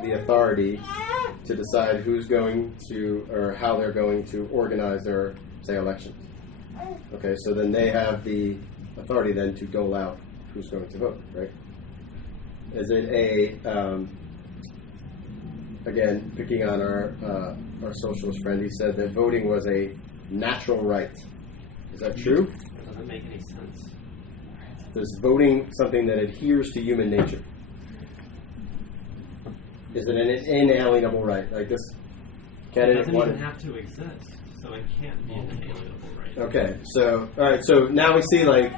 the authority to decide who's going to or how they're going to organize their, say, elections? Okay. So then they have the authority then to dole out who's going to vote, right? Is it again, picking on our socialist friend, he said that voting was a natural right. Is that true? It doesn't make any sense. Is voting something that adheres to human nature? Is it an inalienable right? Like this It candidate doesn't wanted. even have to exist, so it can't be an inalienable right. Okay, so all right, so now we see like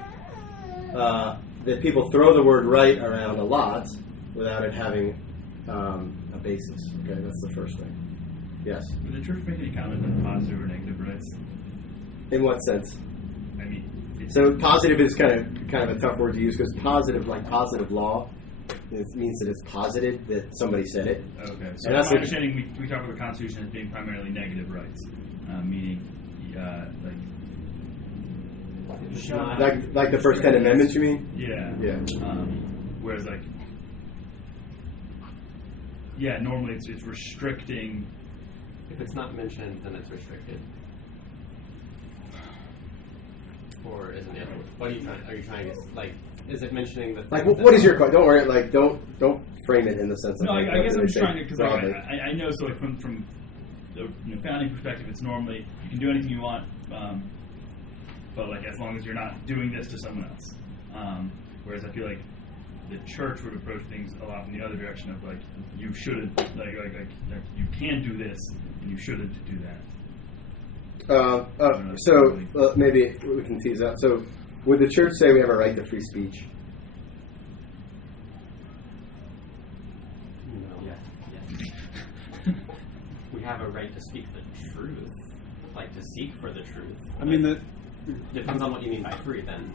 that people throw the word right around a lot without it having a basis. Okay, that's the first thing. Yes. Would the church make any comment on positive or negative rights? In what sense? I mean, So positive is kind of a tough word to use, because positive, like positive law, it means that it's posited that somebody said it. okay. So And my that's what- understanding, we talk about the Constitution as being primarily negative rights, meaning like Shall Like the first 10 amendments, you mean? Yeah. Yeah. Whereas like, yeah, normally it's restricting. If it's not mentioned, then it's restricted. Or isn't it? What are you trying? Are you trying to like? Is it mentioning the? Like, what is your question? Don't worry. Like, don't frame it in the sense of. No, like, I guess what I'm do just they trying say to because broadly. I know so like from the founding perspective, it's normally you can do anything you want, but like as long as you're not doing this to someone else. Whereas I feel like the church would approach things a lot from the other direction of like you shouldn't like you can do this and you shouldn't do that. Maybe we can tease out. So, would the church say we have a right to free speech? No. Yeah. We have a right to speak the truth, like to seek for the truth. I mean, that Depends on what you mean by free, then.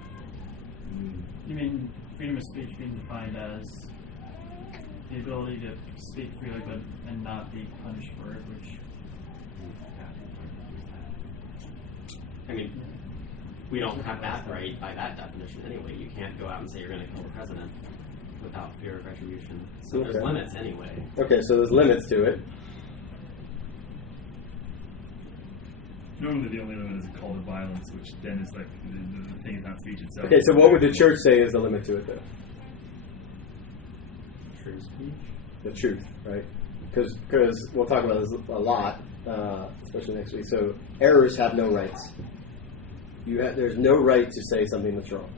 You mean freedom of speech being defined as the ability to speak freely but and not be punished for it, which I mean, we don't have that right by that definition anyway. You can't go out and say you're going to kill the president without fear of retribution. So there's Okay. limits anyway. Okay, so there's limits to it. Normally, the only limit is a call to violence, which then is like the thing is not speech itself. Okay, so what would the church say is the limit to it, though? True speech. The truth, right? Because we'll talk about this a lot, especially next week. So errors have no rights. There's no right to say something that's wrong.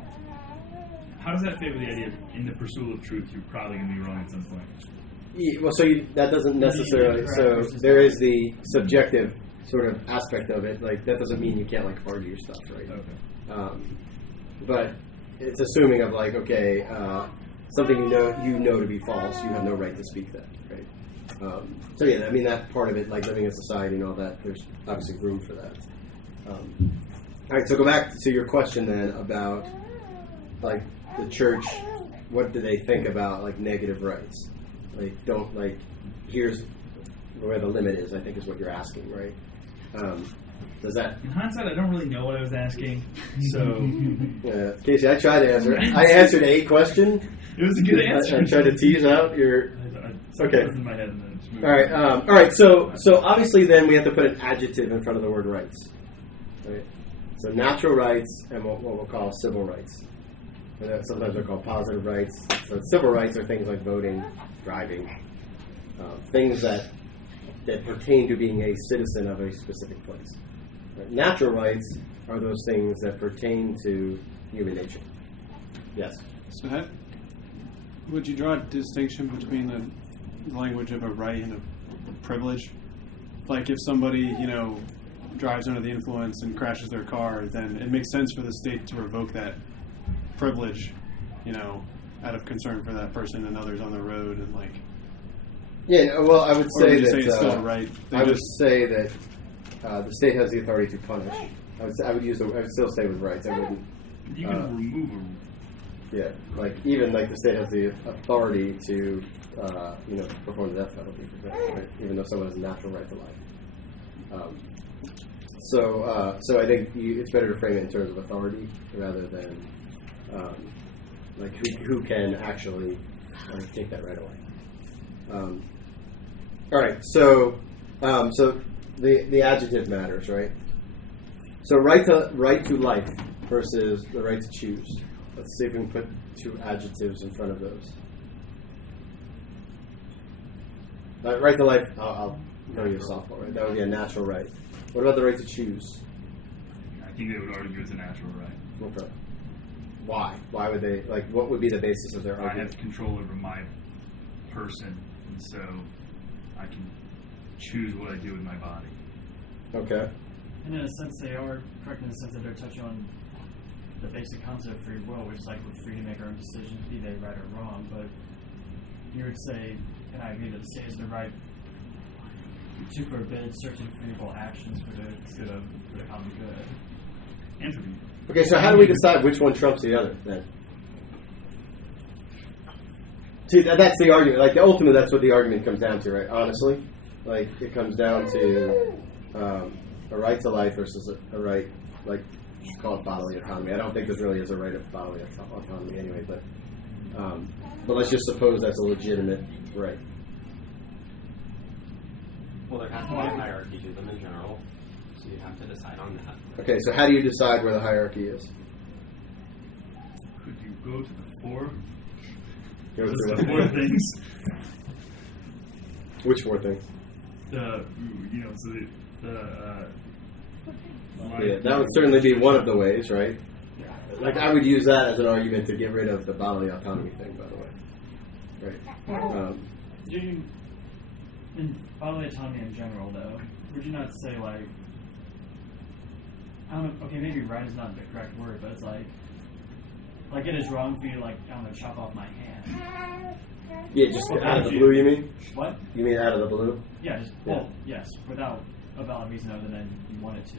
How does that fit with the idea of in the pursuit of truth, you're probably going to be wrong at some point? Yeah, well, so that doesn't necessarily. So there is the subjective sort of aspect of it. Like that doesn't mean you can't like argue stuff, right? Okay. But it's assuming of like, okay, something you know to be false, you have no right to speak that, right? So yeah, I mean that part of it, like living in society and all that. There's obviously room for that. All right, so go back to your question then about like the church. What do they think about like negative rights? Like here's where the limit is. I think is what you're asking, right? Does that? In hindsight, I don't really know what I was asking. So Casey, I tried to answer. I answered a question. it was a good answer. I tried to tease out your. Okay. In my head and then just moved All right. on. All right. So obviously, then we have to put an adjective in front of the word rights. Right. So natural rights and what we'll call civil rights. And sometimes they're called positive rights. So civil rights are things like voting, driving, things that pertain to being a citizen of a specific place. Right? Natural rights are those things that pertain to human nature. Yes. So would you draw a distinction between the language of a right and a privilege? Like if somebody, drives under the influence and crashes their car, then it makes sense for the state to revoke that privilege, out of concern for that person and others on the road and like. Yeah, well, I would Or say would you that say it's still a right? I would say that the state has the authority to punish. I would still stay with rights. I wouldn't. You can remove a. Yeah, like even like the state has the authority to perform the death penalty, right? Even though someone has a natural right to life. So I think it's better to frame it in terms of authority rather than like who can actually take that right away. All right, so the adjective matters, right? So right to life versus the right to choose. Let's see if we can put two adjectives in front of those. Right to life, I'll throw you a softball, right? That would be a natural right. What about the right to choose? I think they would argue it's a natural right. Okay. Why? Why would they, what would be the basis of their I argument? have control over my person, and so I can choose what I do with my body. Okay. And in a sense, they are correct in the sense that they're touching on the basic concept of free will, which is like we're free to make our own decisions, be they right or wrong. But you would say, and I agree that the state has the right to forbid certain free will actions for the good of the common good. And for me. Okay, so how do we decide which one trumps the other then? See, that's the argument. Like, ultimately, that's what the argument comes down to, right? Honestly, it comes down to a right to life versus a right, call it bodily autonomy. I don't think this really is a right of bodily autonomy anyway, but let's just suppose that's a legitimate right. Well, there has to be a hierarchy to them in general, so you have to decide on that. Okay, so how do you decide where the hierarchy is? Could you go to the four? Go Those through are the four things. Which four things? Yeah, That would certainly be one of the ways, right? Like I would use that as an argument to get rid of the bodily autonomy thing, by the way. Right. In bodily autonomy in general, though, would you not say, like, I don't know, okay, maybe right is not the correct word, but it's like it is wrong for you to, like, I don't know, chop off my hand. Yeah, just out of the blue, you mean? What? You mean out of the blue? Yeah, just, well, yes, without a valid reason other than you wanted to.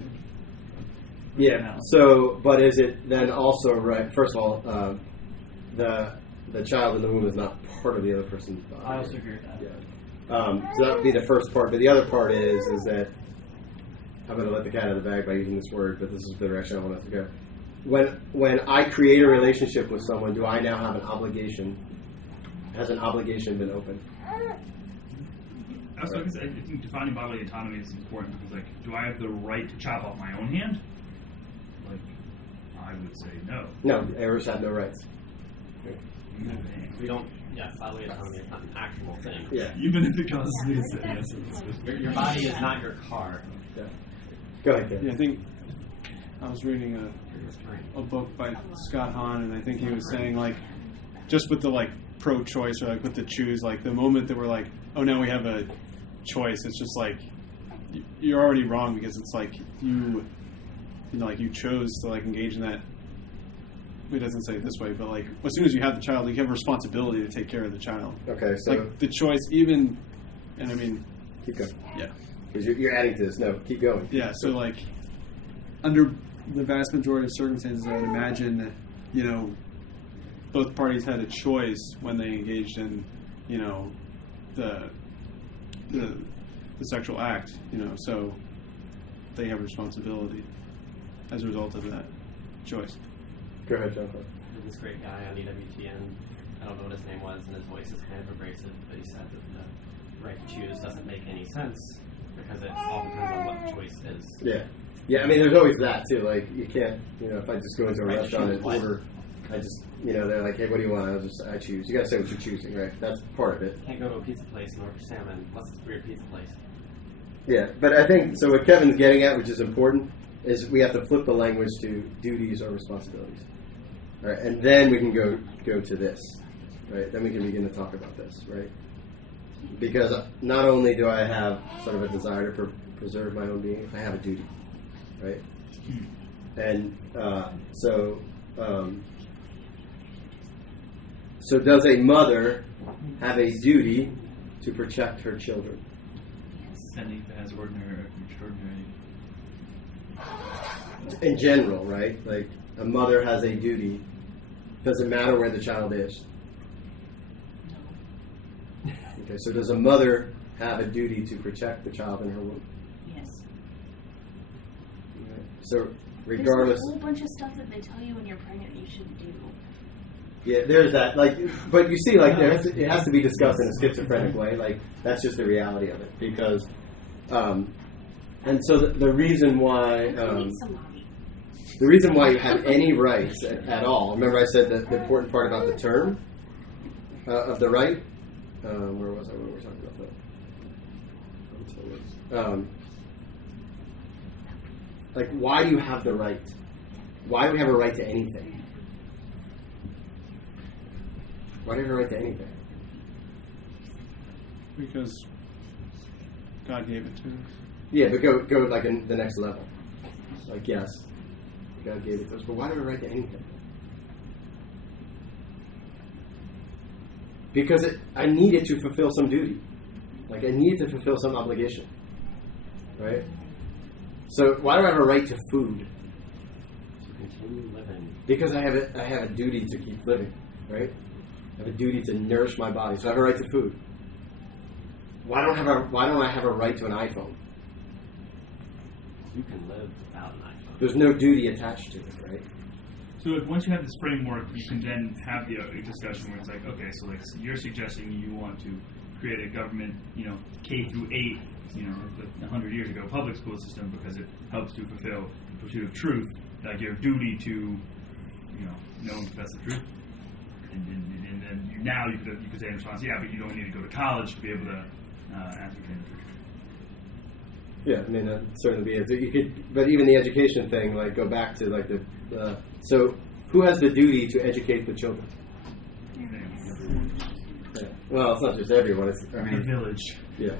Yeah. So, but is it then also right? First of all, the child in the womb is not part of the other person's body. I also agree with that. Yeah. So that would be the first part. But the other part is that I'm going to let the cat out of the bag by using this word, but this is the direction I want us to go. When I create a relationship with someone, do I now have an obligation? Has an obligation been opened? I think defining bodily autonomy is important because, like, do I have the right to chop off my own hand? Like, I would say no. No, heirs have no rights. We don't. Yeah, bodily autonomy is not an actual thing. Yeah. Even if it causes me to say yes. Your body is not your car. Yeah. Go ahead, Ken. Yeah, I think I was reading a book by Scott Hahn, and I think he was saying, like, just with the, like, pro-choice or, like, with the choose, like, the moment that we're like, oh, now we have a choice, it's just like you're already wrong because it's like you know, like, you chose to, like, engage in that. It doesn't say it this way, but, like, as soon as you have the child, like, you have a responsibility to take care of the child. Okay, so Like, the choice, even, and I mean, keep going. yeah. Because you're adding to this. No, keep going. Yeah, so, like, under the vast majority of circumstances, I would imagine, you know, both parties had a choice when they engaged in, you know, the sexual act, you know, so they have a responsibility as a result of that choice. Go ahead, John. There's this great guy on EWTN, I don't know what his name was, and his voice is kind of abrasive, but he said that the right to choose doesn't make any sense because it all depends on what the choice is. Yeah. Yeah, I mean, there's always that, too. Like, you can't, you know, if I just go into a Right, restaurant and choose what? order, I just, you know, they're like, hey, what do you want? I choose. You got to say what you're choosing, right? That's part of it. You can't go to a pizza place and order salmon unless it's a weird pizza place. Yeah, but I think, so what Kevin's getting at, which is important, is we have to flip the language to duties or responsibilities. All right, and then we can go to this, right? Then we can begin to talk about this, right? Because not only do I have sort of a desire to preserve my own being, I have a duty, right? And so does a mother have a duty to protect her children? Anything that has ordinary or extraordinary. In general, right? Like, a mother has a duty. Doesn't matter where the child is. Okay, so does a mother have a duty to protect the child in her womb? Yes. Okay. So, regardless. There's a whole bunch of stuff that they tell you when you're pregnant you shouldn't do. Yeah, there's that. Like, but you see, like, it has to be discussed in a schizophrenic way. Like, that's just the reality of it. Because, and so the reason why. The reason why you have any rights at all, remember I said that the important part about the term of the right? Where was I when we were talking about that? Like, why do you have the right? Why do we have a right to anything? Why do you have a right to anything? Because God gave it to us. Yeah, but go like in the next level. Like, yes. God gave it to us, but why do we have a right to anything? Because I need it to fulfill some duty. Like, I need it to fulfill some obligation. Right? So, why do I have a right to food? To continue living. Because I have a duty to keep living. Right? I have a duty to nourish my body. So, I have a right to food. Why don't I have a right to an iPhone? You can live without an iPhone. there's no duty attached to it, right? So if once you have this framework, you can then have the discussion where it's like, okay, so like you're suggesting you want to create a government, K through 8, 100 years ago, public school system because it helps to fulfill the pursuit of truth, like your duty to, know and confess the truth. And then now you could say in response, yeah, but you don't need to go to college to be able to ascertain the truth. Yeah, I mean, that certainly be it. So you could, but even the education thing, like, go back to like the. So, who has the duty to educate the children? Yeah. Well, it's not just everyone. It's The village. Yeah,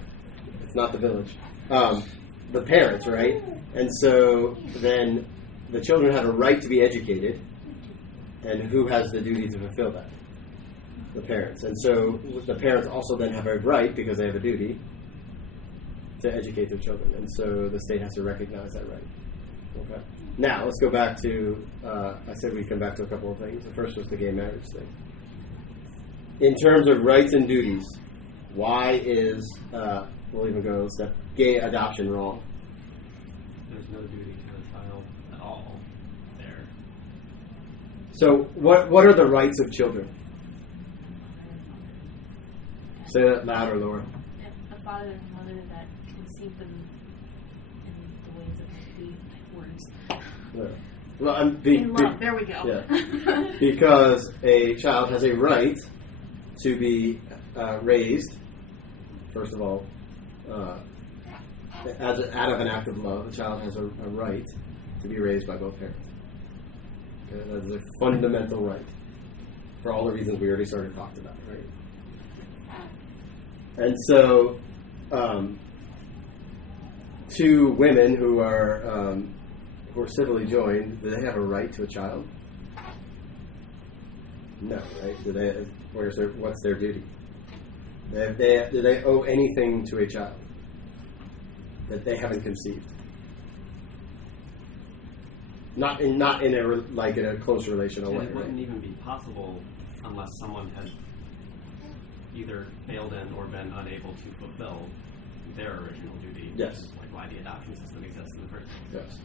it's not the village. The parents, right? And so then the children have a right to be educated, and who has the duty to fulfill that? The parents. And so the parents also then have a right, because they have a duty, to educate their children. And so the state has to recognize that right. Okay. Now, let's go back to, I said we'd come back to a couple of things. The first was the gay marriage thing. In terms of rights and duties, why is, we'll even go a step, gay adoption wrong? There's no duty to the child at all there. So what are the rights of children? Say that louder, Laura. The father and mother that conceived them in the ways of the words. Yeah. Well, In love, there we go. Yeah. Because a child has a right to be raised, first of all, out of an act of love. A child has a right to be raised by both parents. Okay? That is a fundamental right, for all the reasons we already started talking about, right? And so, two women who are civilly joined, do they have a right to a child? No, right? Do they? What's their duty? Do they owe anything to a child that they haven't conceived? Not in a close relational way. It wouldn't Right? even be possible unless someone had either failed in or been unable to fulfill their original duty. Yes. Which is like why the adoption system exists in the first place. Yes.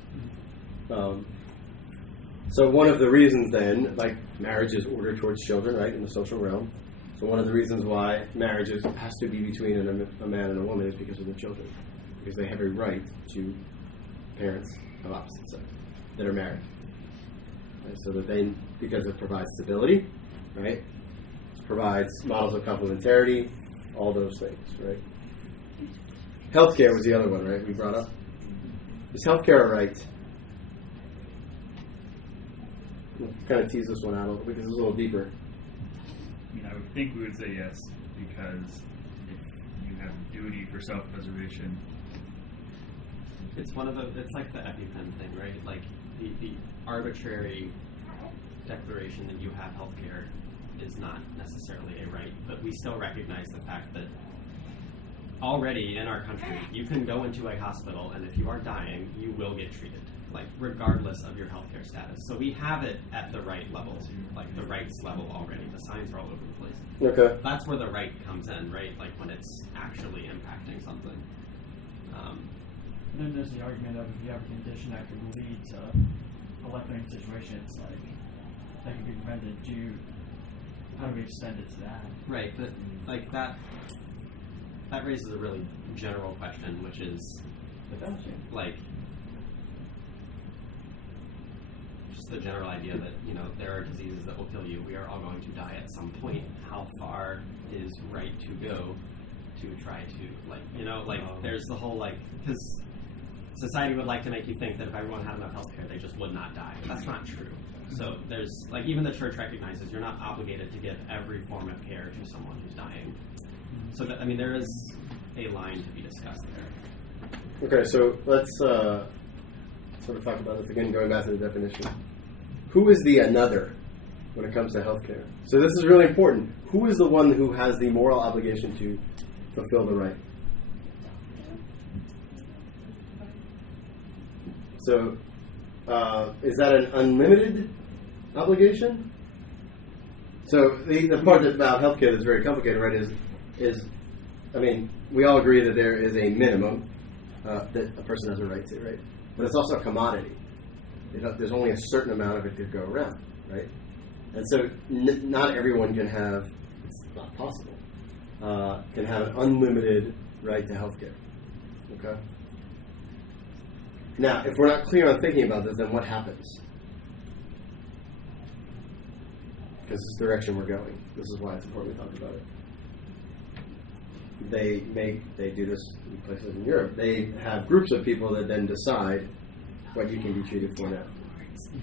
So one of the reasons then, like marriage is ordered towards children, right, in the social realm. So one of the reasons why marriage has to be between a man and a woman is because of the children. Because they have a right to parents of opposite sex that are married. Right? So that because it provides stability, right? It provides models of complementarity, all those things, right? Healthcare was the other one, right, we brought up. Is healthcare a right? We'll kind of tease this one out a little because it's a little deeper. I mean, I would think we would say yes, because if you have a duty for self-preservation. It's it's like the EpiPen thing, right? Like the arbitrary declaration that you have healthcare is not necessarily a right, but we still recognize the fact that already in our country, you can go into a hospital and if you are dying, you will get treated, like regardless of your healthcare status. So we have it at the right level, like the rights level already. The signs are all over the place. Okay. That's where the right comes in, right? Like when it's actually impacting something. And then there's the argument of if you have a condition that could lead to a life-threatening situation, it's like that can be prevented. How do we extend it to that? Right, but like that raises a really general question, which is like just the general idea that there are diseases that will kill you. We are all going to die at some point. How far is right to go to try to there's the whole because society would like to make you think that if everyone had enough healthcare, they just would not die. That's not true. So there's even the church recognizes you're not obligated to give every form of care to someone who's dying. So there is a line to be discussed there. Okay, so let's sort of talk about this again, going back to the definition. Who is the another when it comes to healthcare? So this is really important. Who is the one who has the moral obligation to fulfill the right? So is that an unlimited obligation? So the part about healthcare that's very complicated, right, is we all agree that there is a minimum that a person has a right to, right? But it's also a commodity. there's only a certain amount of it to go around, right? And so not everyone can have, it's not possible, can have an unlimited right to health care. Okay? Now, if we're not clear on thinking about this, then what happens? Because this is the direction we're going. This is why it's important we talk about it. They do this in places in Europe. They have groups of people that then decide what you can be treated for now.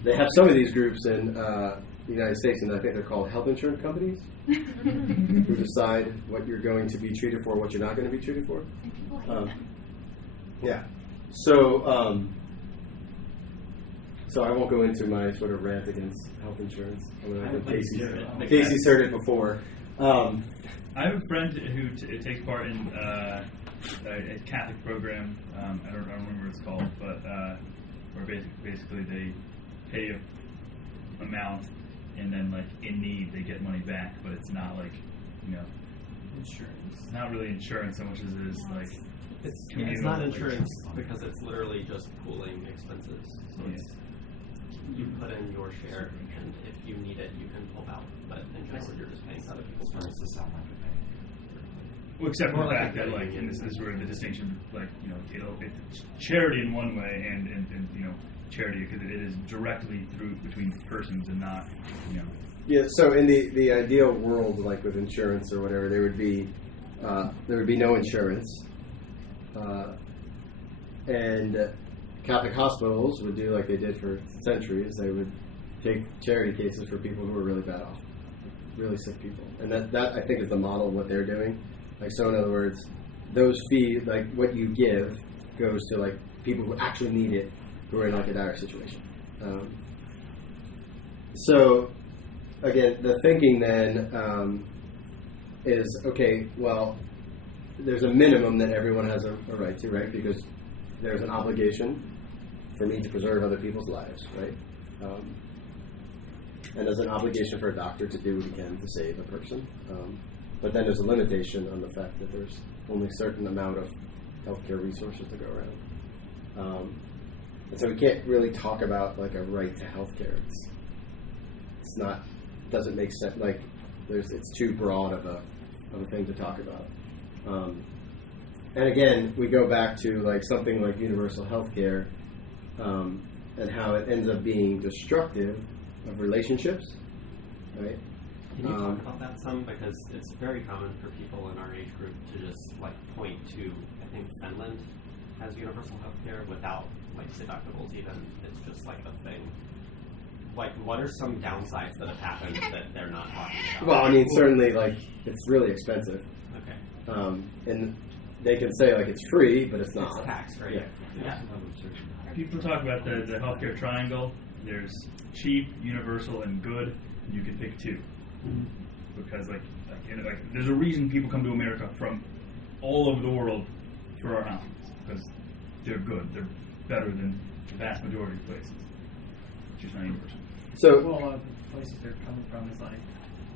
They have some of these groups in the United States, and I think they're called health insurance companies, who decide what you're going to be treated for, what you're not going to be treated for. Yeah. So I won't go into my sort of rant against health insurance. I think Casey's heard it before. I have a friend who takes part in a Catholic program. I don't remember what it's called, but where basically they pay a amount, and then like in need they get money back, but it's not like Insurance. It's not really insurance so much as it is like it's not insurance because it's literally just pooling expenses. So it's, you put in your share, and if you need it, you can pull out. But in general, you're just paying other people's money. Well, except for the fact that, like, and this is where the distinction, like, it's charity in one way, and charity because it is directly through between persons and not, Yeah. So in the ideal world, like with insurance or whatever, there would be no insurance, and Catholic hospitals would do like they did for centuries. They would take charity cases for people who were really bad off, really sick people, and that I think is the model of what they're doing. Like, so in other words, those fees, like what you give, goes to like people who actually need it, who are in like a dire situation. So again, the thinking then is, okay, well, there's a minimum that everyone has a right to, right? Because there's an obligation for me to preserve other people's lives, right? And there's an obligation for a doctor to do what he can to save a person. But then there's a limitation on the fact that there's only a certain amount of healthcare resources to go around. And so we can't really talk about like a right to healthcare. It's not, doesn't make sense. Like it's too broad of a thing to talk about. And again, we go back to like something like universal healthcare, and how it ends up being destructive of relationships, right? Can you talk about that some? Because it's very common for people in our age group to just like point to, I think Finland has universal healthcare without like deductibles even. It's just like a thing. Like, what are some downsides that have happened that they're not talking about? Well, I mean, certainly like it's really expensive. Okay. And they can say like it's free, but it's not. It's tax, right? Yeah. People talk about the healthcare triangle. There's cheap, universal, and good. You can pick two. Because like there's a reason people come to America from all over the world for our hospitals, because they're good. They're better than the vast majority of places. Just not universal. So, well, a lot of the places they're coming from is like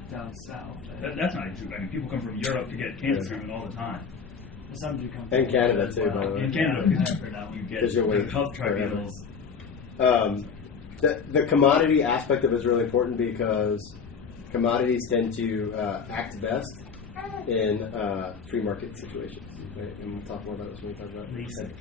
down south. That's not true. I mean, people come from Europe to get cancer treatment all the time. Some do come and Canada too, by the way. In Canada, you get health tribunals. The commodity aspect of it is really important because commodities tend to act best in free market situations. Right? And we'll talk more about this when we talk about LYFE.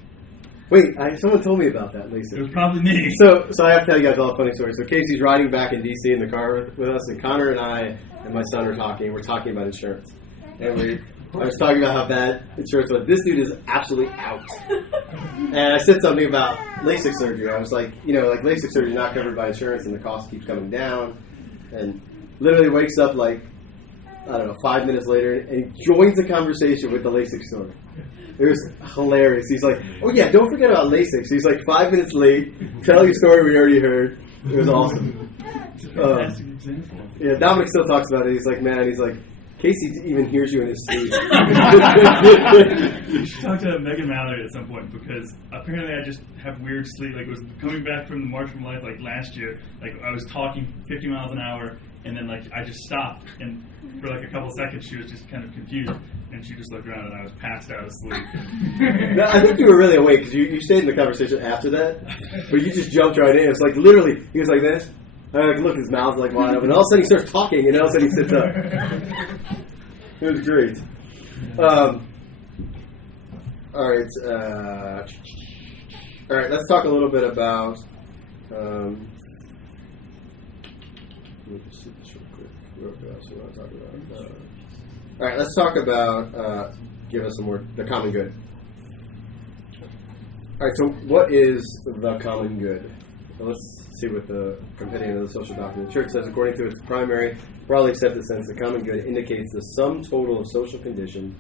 Wait, someone told me about that, LYFE. It was probably me. So I have to tell you guys all a funny story. So Casey's riding back in D.C. in the car with us, and Connor and I and my son are talking. We're talking about insurance. And I was talking about how bad insurance was. This dude is absolutely out. And I said something about LASIK surgery. I was like, like LASIK surgery is not covered by insurance, and the cost keeps coming down. And literally wakes up like, 5 minutes later, and he joins the conversation with the LASIK story. It was hilarious. He's like, oh yeah, don't forget about LASIK. So he's like 5 minutes late, telling a story we already heard. It was awesome. Fantastic example. Yeah, Dominic still talks about it. He's like, man, Casey even hears you in his sleep. You should talk to Megan Mallory at some point, because apparently I just have weird sleep. Like, it was coming back from the March from Life like last year. Like, I was talking 50 miles an hour, and then like I just stopped, and for like a couple seconds she was just kind of confused, and and she just looked around, and I was passed out asleep. No, I think you were really awake because you stayed in the conversation after that, but you just jumped right in. It's like literally, he was like this. I like look, his mouth's like wide open, and all of a sudden he starts talking, and all of a sudden he sits up. It was great. All right. Let's talk a little bit about. Let me just see this real quick. What else do we want to talk about? All right, let's talk about. Give us some more. The common good. All right. So, what is the common good? Well, let's see what the Compendium of the Social Doctrine of the Church says. According to its primary, broadly accepted sense, the common good indicates the sum total of social conditions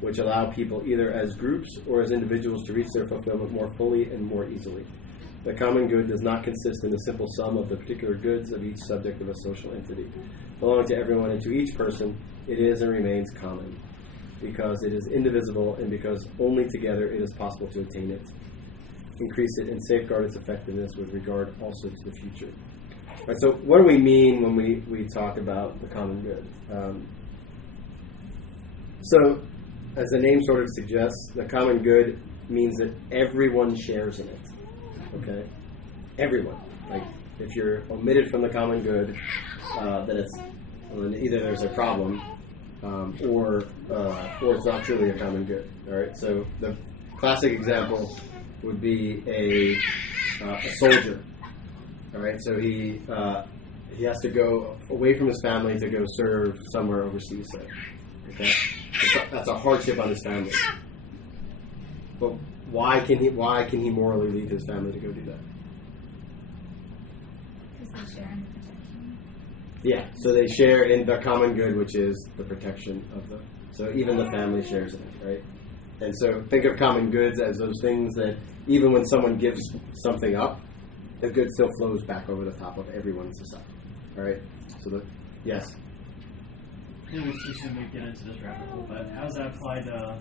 which allow people either as groups or as individuals to reach their fulfillment more fully and more easily. The common good does not consist in the simple sum of the particular goods of each subject of a social entity. Belonging to everyone and to each person, it is and remains common, because it is indivisible and because only together it is possible to attain it, increase it, and safeguard its effectiveness with regard also to the future. All right, so what do we mean when we talk about the common good? So, as the name sort of suggests, the common good means that everyone shares in it. Okay? Everyone. Like, if you're omitted from the common good, then it's either there's a problem or it's not truly a common good. All right? So, the classic example would be a soldier. All right? So, he has to go away from his family to go serve somewhere overseas, say. Okay? That's a hardship on his family. But why can he morally leave his family to go do that? Because they share in the protection. Yeah, so they share in the common good, which is the protection of the. So even the family shares in it, right? And so think of common goods as those things that even when someone gives something up, the good still flows back over the top of everyone in society. All right. So yes. I think it's too soon to get into this rabbit hole, but how does that apply to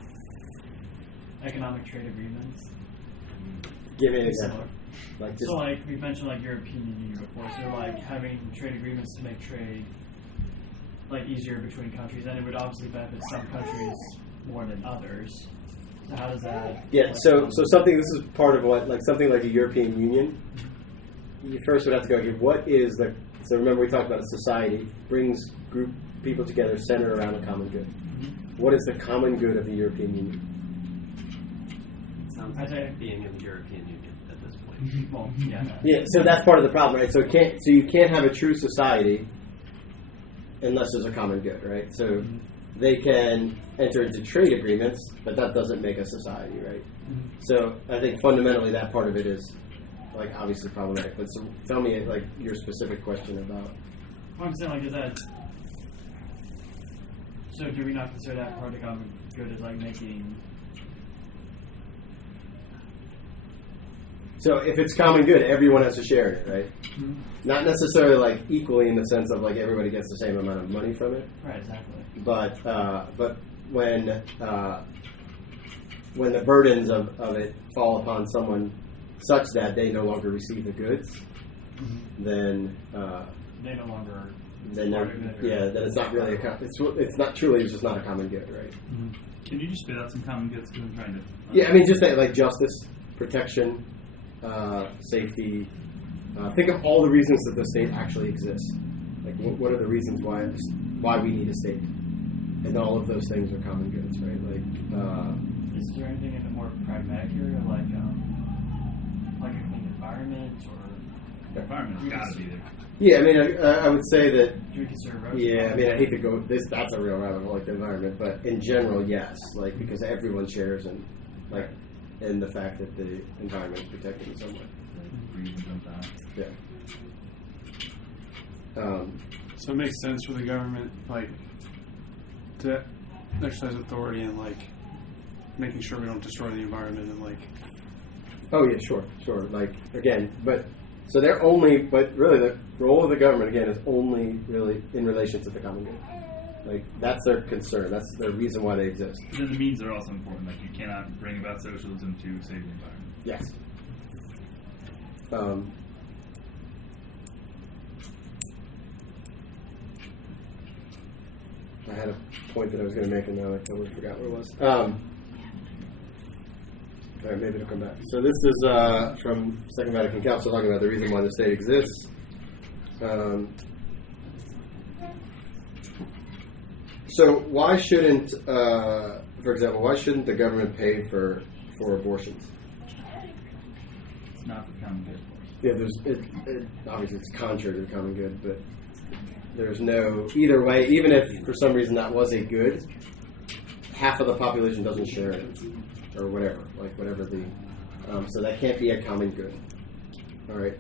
economic trade agreements? Give me an example. So, like, we mentioned, like, European Union before, so, like, having trade agreements to make trade, like, easier between countries, and it would obviously benefit some countries more than others. So how does that... Yeah, so something, this is part of what, like, something like a European Union, you first would have to go, okay, what is the... So remember we talked about a society, brings group people together centered around a common good. Mm-hmm. What is the common good of the European Union? Sounds like being in the European Union at this point. Well, yeah. Yeah, so that's part of the problem, right? So you can't have a true society unless there's a common good, right? So they can enter into trade agreements, but that doesn't make a society, right? Mm-hmm. So I think fundamentally that part of it is, like, obviously problematic. But so tell me, like, your specific question about. Well, I'm saying, like, is that. So do we not consider that part of the common good as, like, making. So if it's common good, everyone has to share in it, right? Mm-hmm. Not necessarily, like, equally in the sense of, like, everybody gets the same amount of money from it. Right, exactly. But when the burdens of it fall upon someone such that they no longer receive the goods, mm-hmm. then they no longer. Then it's not really it's not truly, it's just not a common good, right? Mm-hmm. Can you just spit out some common goods? Because I'm trying to. Yeah, I mean, just that, like, justice, protection, safety. Think of all the reasons that the state actually exists. Like, what are the reasons why we need a state? And all of those things are common goods, right? Like, is there anything in the more pragmatic area, like a clean environment or the environment's got to be there? Yeah, I mean, I would say that. Do we consider roads? Yeah, I mean, I hate to go. That's a real rabbit hole, like the environment, but in general, yes, like, because everyone shares in, like, in the fact that the environment is protected in some way. Yeah. So it makes sense for the government, like, to exercise authority and, like, making sure we don't destroy the environment and, like. Oh yeah, sure. Like, again, but so they're only, but really the role of the government again is only really in relation to the common good. Like, that's their concern. That's the reason why they exist. But then the means are also important. Like, you cannot bring about socialism to save the environment. Yes. I had a point that I was going to make, and now I totally forgot what it was. All right, maybe it'll come back. So this is from Second Vatican Council, talking about the reason why the state exists. So why shouldn't, for example, why shouldn't the government pay for abortions? It's not for the common good. Yeah, obviously it's contrary to the common good, but there's no, either way, even if for some reason that was a good, half of the population doesn't share it, or whatever, like whatever the, so that can't be a common good. All right.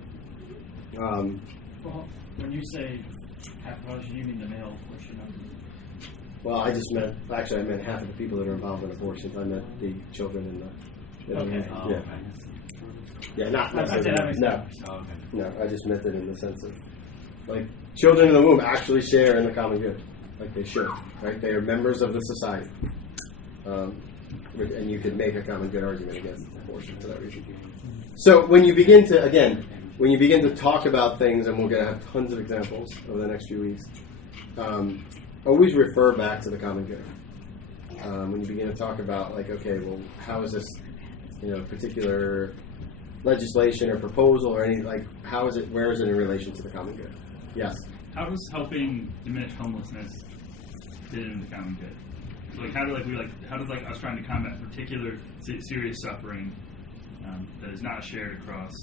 Well, when you say half abortion, you mean the male portion of it? Well, I meant half of the people that are involved in abortions. I meant the children and the, Okay. yeah. Yeah, not That makes no. sense. Oh, okay. No, I just meant it in the sense of, like, children in the womb actually share in the common good. Like, they should, right? They are members of the society. And you could make a common good argument against abortion for that reason. So when you begin to talk about things, and we're going to have tons of examples over the next few weeks, always refer back to the common good. When you begin to talk about, like, okay, well, how is this, particular legislation or proposal or any, like, how is it, where is it in relation to the common good? Yes? How does helping diminish homelessness fit into the common good? So, like, how does us trying to combat particular serious suffering that is not shared across?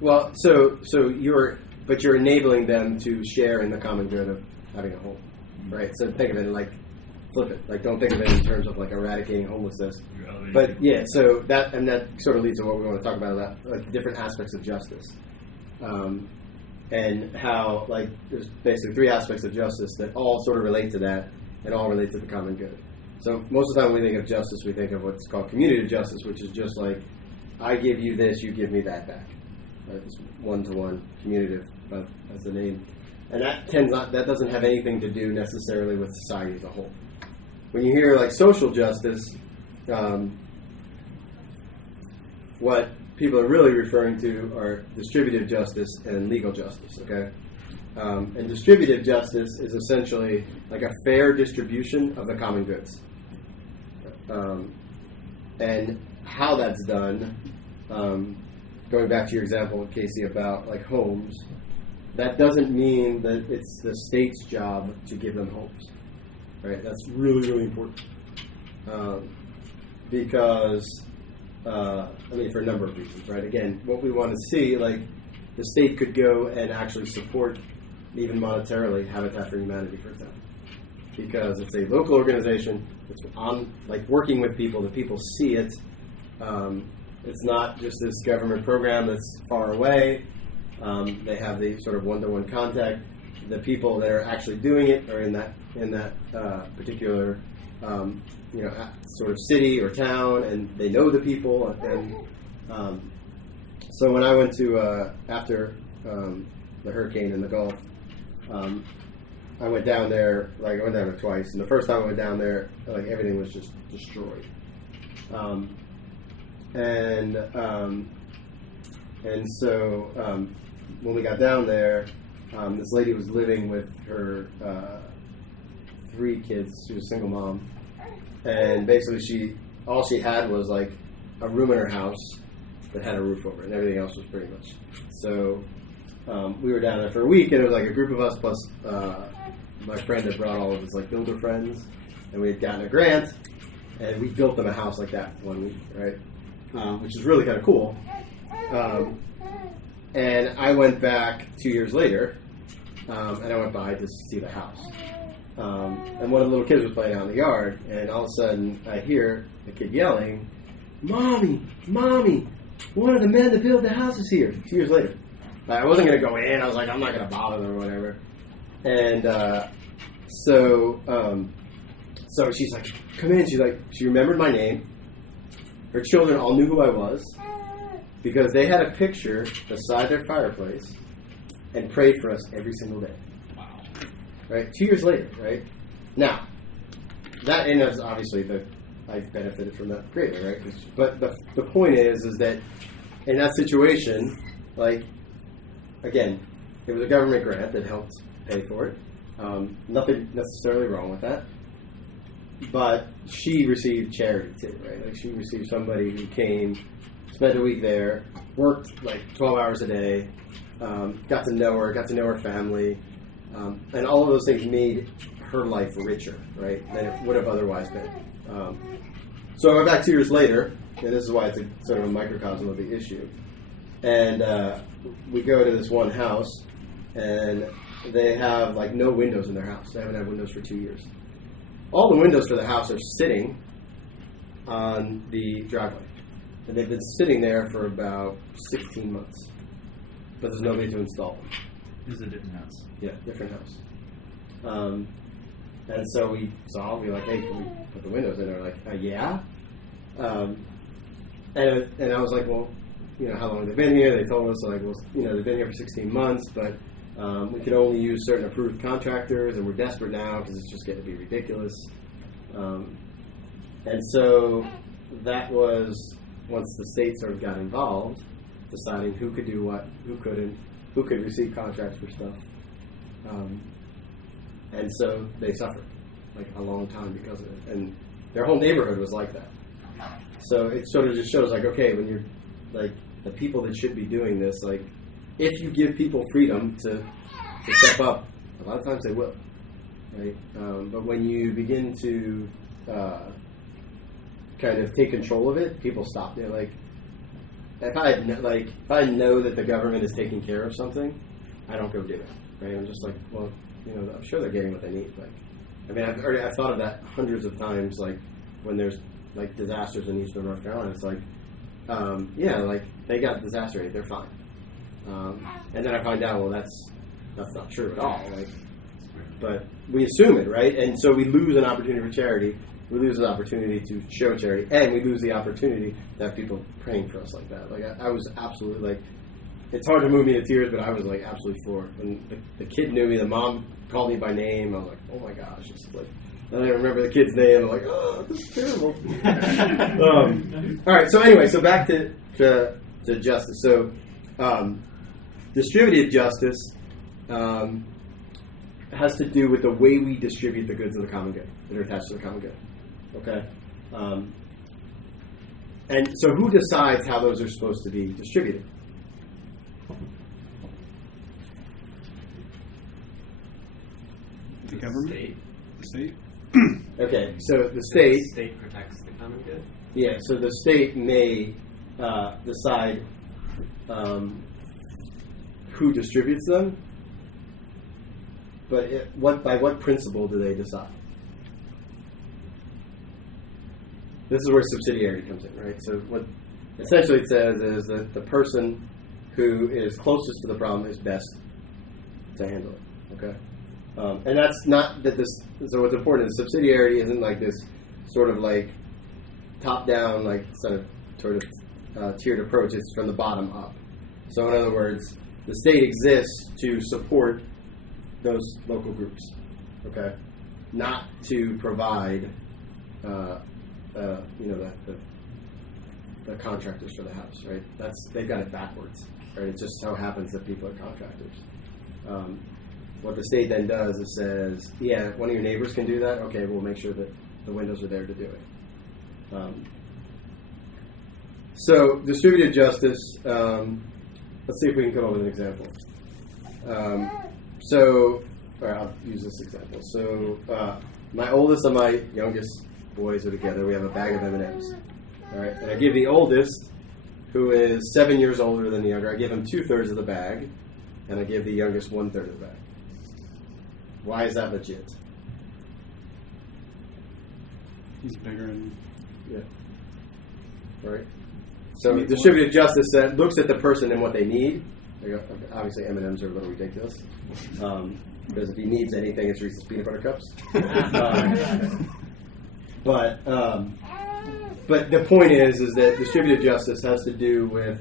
Well, so you're enabling them to share in the common good of having a home, right? So think of it like, flip it. Like, don't think of it in terms of like eradicating homelessness. But yeah, so that sort of leads to what we want to talk about like different aspects of justice, and how, like, there's basically three aspects of justice that all sort of relate to that and all relate to the common good. So most of the time when we think of justice, we think of what's called community justice, which is just like, I give you this, you give me that back. Right? It's one-to-one, commutative, as the name. And that doesn't have anything to do necessarily with society as a whole. When you hear like social justice, what people are really referring to are distributive justice and legal justice, okay? And distributive justice is essentially like a fair distribution of the common goods. And how that's done, going back to your example, Casey, about like homes, that doesn't mean that it's the state's job to give them homes, right? That's really, really important. Because, for a number of reasons, right? Again, what we want to see, like, the state could go and actually support, even monetarily, Habitat for Humanity, for example. Because it's a local organization, it's on, like, working with people, the people see it. It's not just this government program that's far away. They have the sort of one-to-one contact. The people that are actually doing it are in that particular sort of city or town, and they know the people. And so when I went to after the hurricane in the Gulf, I went down there. Like, I went down there twice, and the first time I went down there, like, everything was just destroyed. And so when we got down there, this lady was living with her 3 kids. She was a single mom, and basically all she had was like a room in her house that had a roof over it, and everything else was pretty much. So we were down there for a week, and it was like a group of us plus my friend had brought all of his like builder friends, and we had gotten a grant, and we built them a house like that 1 week, right? Which is really kind of cool. And I went back 2 years later, and I went by to see the house. And one of the little kids was playing out in the yard, and all of a sudden I hear the kid yelling, "Mommy, Mommy, one of the men that built the house is here." 2 years later. I wasn't going to go in. I was like, I'm not going to bother them or whatever. And so she's like, "Come in." She remembered my name. Her children all knew who I was because they had a picture beside their fireplace and prayed for us every single day. Wow. Right? 2 years later, right? Now, that in us, obviously, I benefited from that greatly, right? But the point is that in that situation, like, again, it was a government grant that helped pay for it. Nothing necessarily wrong with that. but she received charity too, right? Like she received somebody who came, spent a week there, worked like 12 hours a day, got to know her family, and all of those things made her life richer, right, than it would have otherwise been. So I went back 2 years later, and this is why it's a sort of a microcosm of the issue. And we go to this one house, and they have like no windows in their house. They haven't had windows for 2 years. All the windows for the house are sitting on the driveway, and they've been sitting there for about 16 months. But there's nobody to install them. This is a different house. Yeah, different house. And so we saw, we were like, hey, can we put the windows in? They're like, yeah. And I was like, well, you know, how long have they been here? They told us, like, well, you know, they've been here for 16 months, but we could only use certain approved contractors, and we're desperate now because it's just getting to be ridiculous. And so that was, once the state sort of got involved, deciding who could do what, who couldn't, who could receive contracts for stuff. And so they suffered, like, a long time because of it. And their whole neighborhood was like that. So it sort of just shows, like, okay, when you're, like, the people that should be doing this, like, if you give people freedom to step up, a lot of times they will, right? But when you begin to kind of take control of it, people stop. They're like, if I know that the government is taking care of something, I don't go do it, right? I'm just like, well, you know, I'm sure they're getting what they need. Like, I mean, I've thought of that hundreds of times, like, when there's, like, disasters in eastern North Carolina. It's like, yeah, like, they got disaster aid, they're fine. And then I find out, well, that's not true at all. Like, but we assume it, right? And so we lose an opportunity for charity. We lose an opportunity to show charity, and we lose the opportunity to have people praying for us like that. Like, I was absolutely, like, it's hard to move me to tears, but I was, like, absolutely floored. When the kid knew me, the mom called me by name. I was like, oh my gosh. It's like, and I remember the kid's name. I'm like, oh, this is terrible. All right. So anyway, so back to justice. So distributed justice has to do with the way we distribute the goods of the common good that are attached to the common good. Okay. And so who decides how those are supposed to be distributed? The government? The state? Okay, so the state... The state protects the common good? Yeah, so the state may decide who distributes them, but by what principle do they decide? This is where subsidiarity comes in, right? So what essentially it says is that the person who is closest to the problem is best to handle it, okay? And that's not that this, so what's important is subsidiarity isn't like this sort of like top-down, like sort of tiered approach. It's from the bottom up. So in other words, the state exists to support those local groups, okay? Not to provide, you know, the contractors for the house, right? They've got it backwards, right? It just so happens that people are contractors. What the state then does is says, yeah, one of your neighbors can do that. Okay, we'll make sure that the windows are there to do it. So distributed justice, let's see if we can come up with an example. I'll use this example. So my oldest and my youngest boys are together. We have a bag of M&Ms. All right, and I give the oldest, who is 7 years older than the younger, I give him 2/3 of the bag, and I give the youngest 1/3 of the bag. Why is that legit? He's bigger and... Yeah. Right. So distributed justice looks at the person and what they need. Obviously, M&Ms are a little ridiculous. Because if he needs anything, it's Reese's peanut butter cups. But the point is that distributed justice has to do with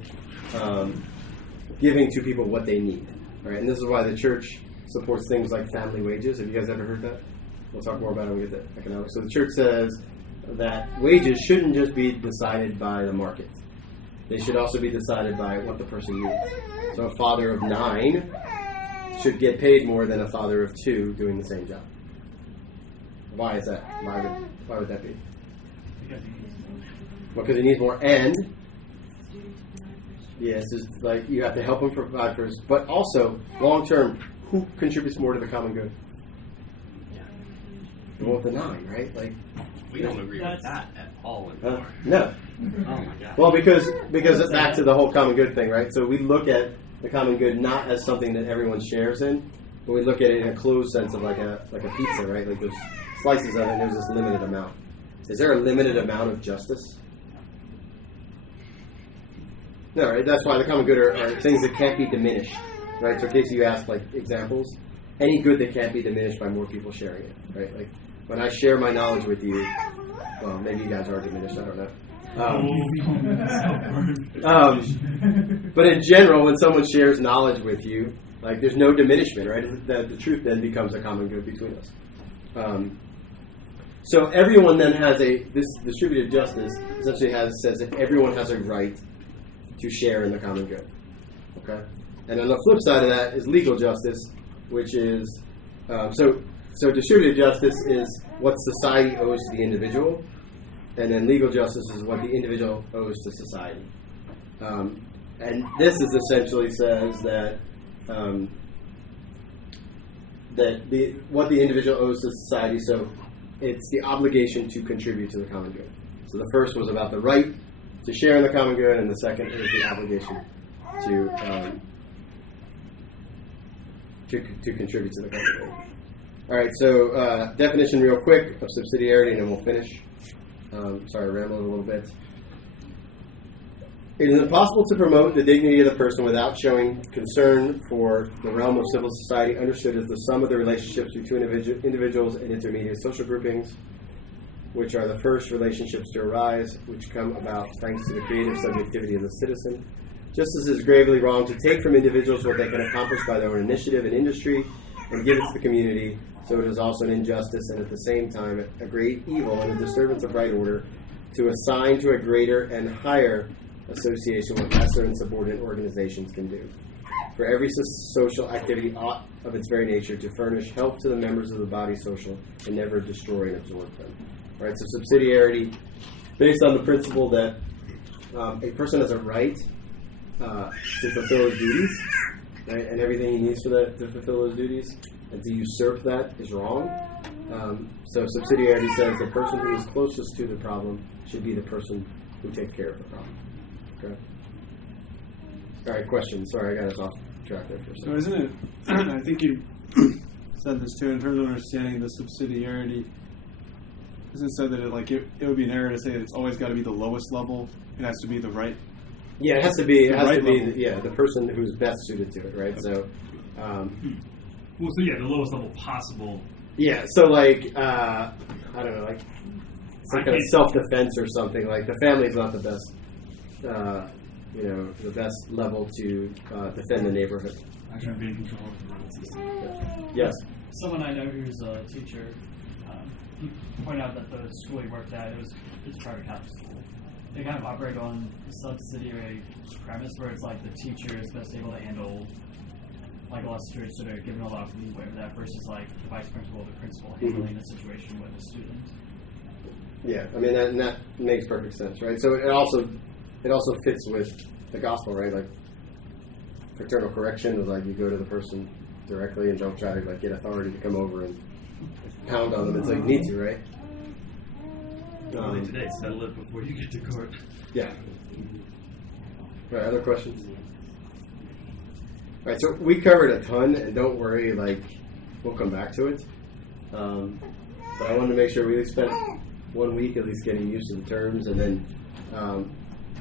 giving to people what they need. Right? And this is why the church supports things like family wages. Have you guys ever heard that? We'll talk more about it when we get to economics. So the church says that wages shouldn't just be decided by the market. They should also be decided by what the person needs. So a father of 9 should get paid more than a father of 2 doing the same job. Why is that? Why would that be? Because he needs Well, because he needs more, and yes, it's like you have to help him provide for his, but also long term, who contributes more to the common good? The one with the 9, right? Like, We don't agree with that at all anymore. no. Oh my god. Well, because it's back to the whole common good thing, right? So we look at the common good not as something that everyone shares in, but we look at it in a closed sense of like a pizza, right? Like there's slices of it, and there's this limited amount. Is there a limited amount of justice? No, right? That's why the common good are things that can't be diminished, right? So in case you ask like examples, any good that can't be diminished by more people sharing it, right? Like when I share my knowledge with you, well, maybe you guys are diminished, I don't know. But in general, when someone shares knowledge with you, like there's no diminishment, right? The truth then becomes a common good between us. So everyone then has this distributed justice essentially says that everyone has a right to share in the common good. Okay, and on the flip side of that is legal justice, which is so distributed justice is what society owes to the individual. And then legal justice is what the individual owes to society. And this is essentially says that what the individual owes to society, so it's the obligation to contribute to the common good. So the first was about the right to share in the common good, and the second is the obligation to contribute to the common good. All right, so definition real quick of subsidiarity, and then we'll finish. Sorry, I rambled a little bit. It is impossible to promote the dignity of the person without showing concern for the realm of civil society, understood as the sum of the relationships between individuals and intermediate social groupings, which are the first relationships to arise, which come about thanks to the creative subjectivity of the citizen. Just as it is gravely wrong to take from individuals what they can accomplish by their own initiative and industry and give it to the community, so it is also an injustice and at the same time a great evil and a disturbance of right order to assign to a greater and higher association what lesser and subordinate organizations can do. For every social activity ought of its very nature to furnish help to the members of the body social and never destroy and absorb them. Right? So subsidiarity, based on the principle that a person has a right to fulfill his duties, right, and everything he needs to fulfill those duties, and to usurp that is wrong. So subsidiarity says the person who is closest to the problem should be the person who takes care of the problem. Okay. All right, question. Sorry, I got us off track there for a second. So isn't it, I think you said this too, in terms of understanding the subsidiarity, isn't it said that it would be an error to say that it's always got to be the lowest level, it has to be the right? Yeah, it has to be level. the person who's best suited to it, right? Okay. So Well, so yeah, the lowest level possible. yeah, so like I don't know, like some kind of self-defense or something. Like the family's not the best, the best level to defend the neighborhood. I try to be in control of the road system. Yes. Someone I know who's a teacher, he pointed out that the school he worked at, it's a private Catholic school. They kind of operate on a subsidiary premise where it's like the teacher is best able to handle like a lot of students, so they're given a lot of leeway with that versus like the vice principal or the principal handling the situation with the student. Yeah, I mean that makes perfect sense, right? So it also fits with the gospel, right? Like fraternal correction is like you go to the person directly and don't try to like get authority to come over and pound on them until you need to, right? Today, settle it before you get to court. Yeah. All right, other questions? All right, so we covered a ton, and don't worry, like we'll come back to it. But I wanted to make sure we spent 1 week at least getting used to the terms, and then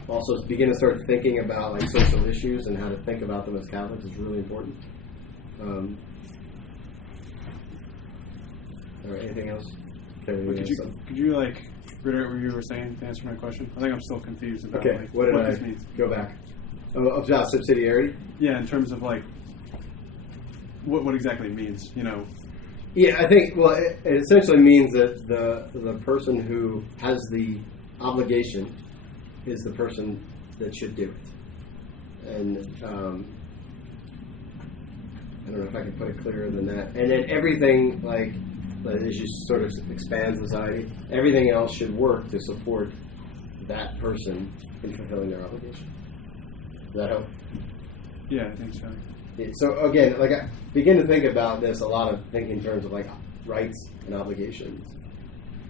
also begin to start thinking about like social issues and how to think about them as Catholics is really important. All right, anything else? Could you like reiterate what you were saying to answer my question? I think I'm still confused about okay, what this means. Go back? About subsidiarity? Yeah, in terms of like what exactly it means, Yeah, I think, well, it essentially means that the person who has the obligation is the person that should do it. And I don't know if I can put it clearer than that. And then everything, like, as you sort of expand society, everything else should work to support that person in fulfilling their obligation. Does that help? Yeah, I think so. Yeah, so again, like I begin to think about this a lot of thinking in terms of like rights and obligations.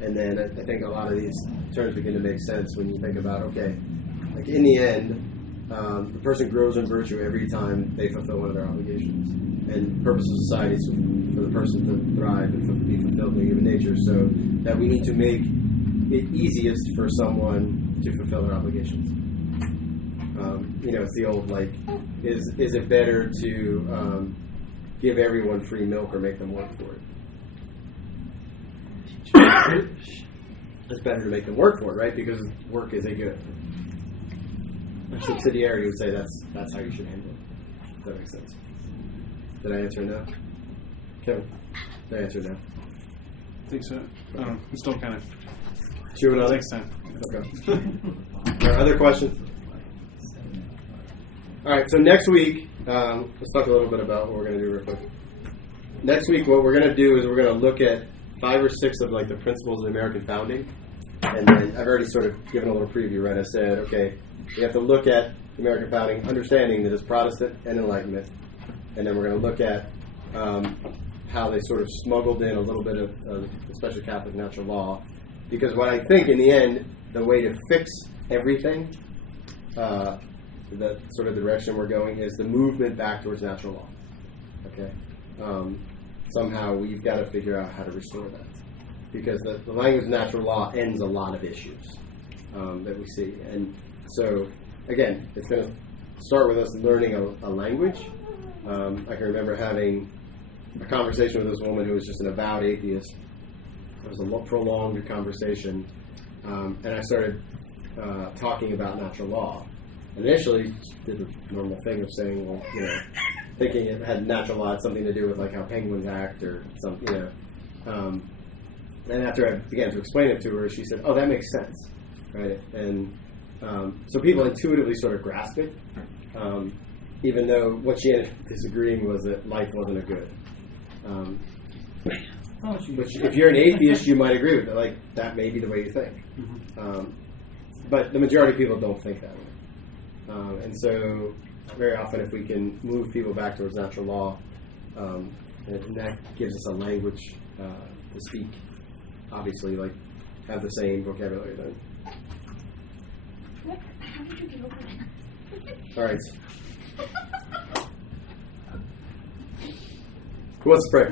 And then I think a lot of these terms begin to make sense when you think about, okay, like in the end, the person grows in virtue every time they fulfill one of their obligations. And the purpose of society is for the person to thrive and be fulfilled in human nature, so that we need to make it easiest for someone to fulfill their obligations. It's the old, like, is it better to give everyone free milk or make them work for it? It's better to make them work for it, right? Because work is a good. Subsidiarity would say that's how you should handle it. Does that make sense? Did I answer no? Kevin, did I answer no? I think so. I'm still kind of chewing on it. Next time. Okay. All right, other questions? All right, so next week, let's talk a little bit about what we're going to do real quick. Next week, what we're going to do is we're going to look at 5 or 6 of like the principles of the American founding. And then I've already sort of given a little preview, right? I said, okay, we have to look at the American founding, understanding that it's Protestant and Enlightenment. And then we're going to look at how they sort of smuggled in a little bit of especially Catholic natural law. Because what I think in the end, the way to fix everything, the sort of direction we're going, is the movement back towards natural law. Okay? Somehow we've got to figure out how to restore that. Because the language of natural law ends a lot of issues that we see. And so, again, it's going to start with us learning a language. I can remember having a conversation with this woman who was just an avowed atheist. It was a prolonged conversation. And I started talking about natural law. And initially, did the normal thing of saying, well, thinking it had natural law had something to do with like how penguins act or something, and after I began to explain it to her, she said, "Oh, that makes sense," right? And so people intuitively sort of grasp it, even though what she ended up disagreeing was that life wasn't a good. Which, if you're an atheist, you might agree with it. Like that may be the way you think, but the majority of people don't think that way. And so, very often, if we can move people back towards natural law, and that gives us a language to speak. Obviously, like, have the same vocabulary then. How did you get over that? All right. Who wants to pray?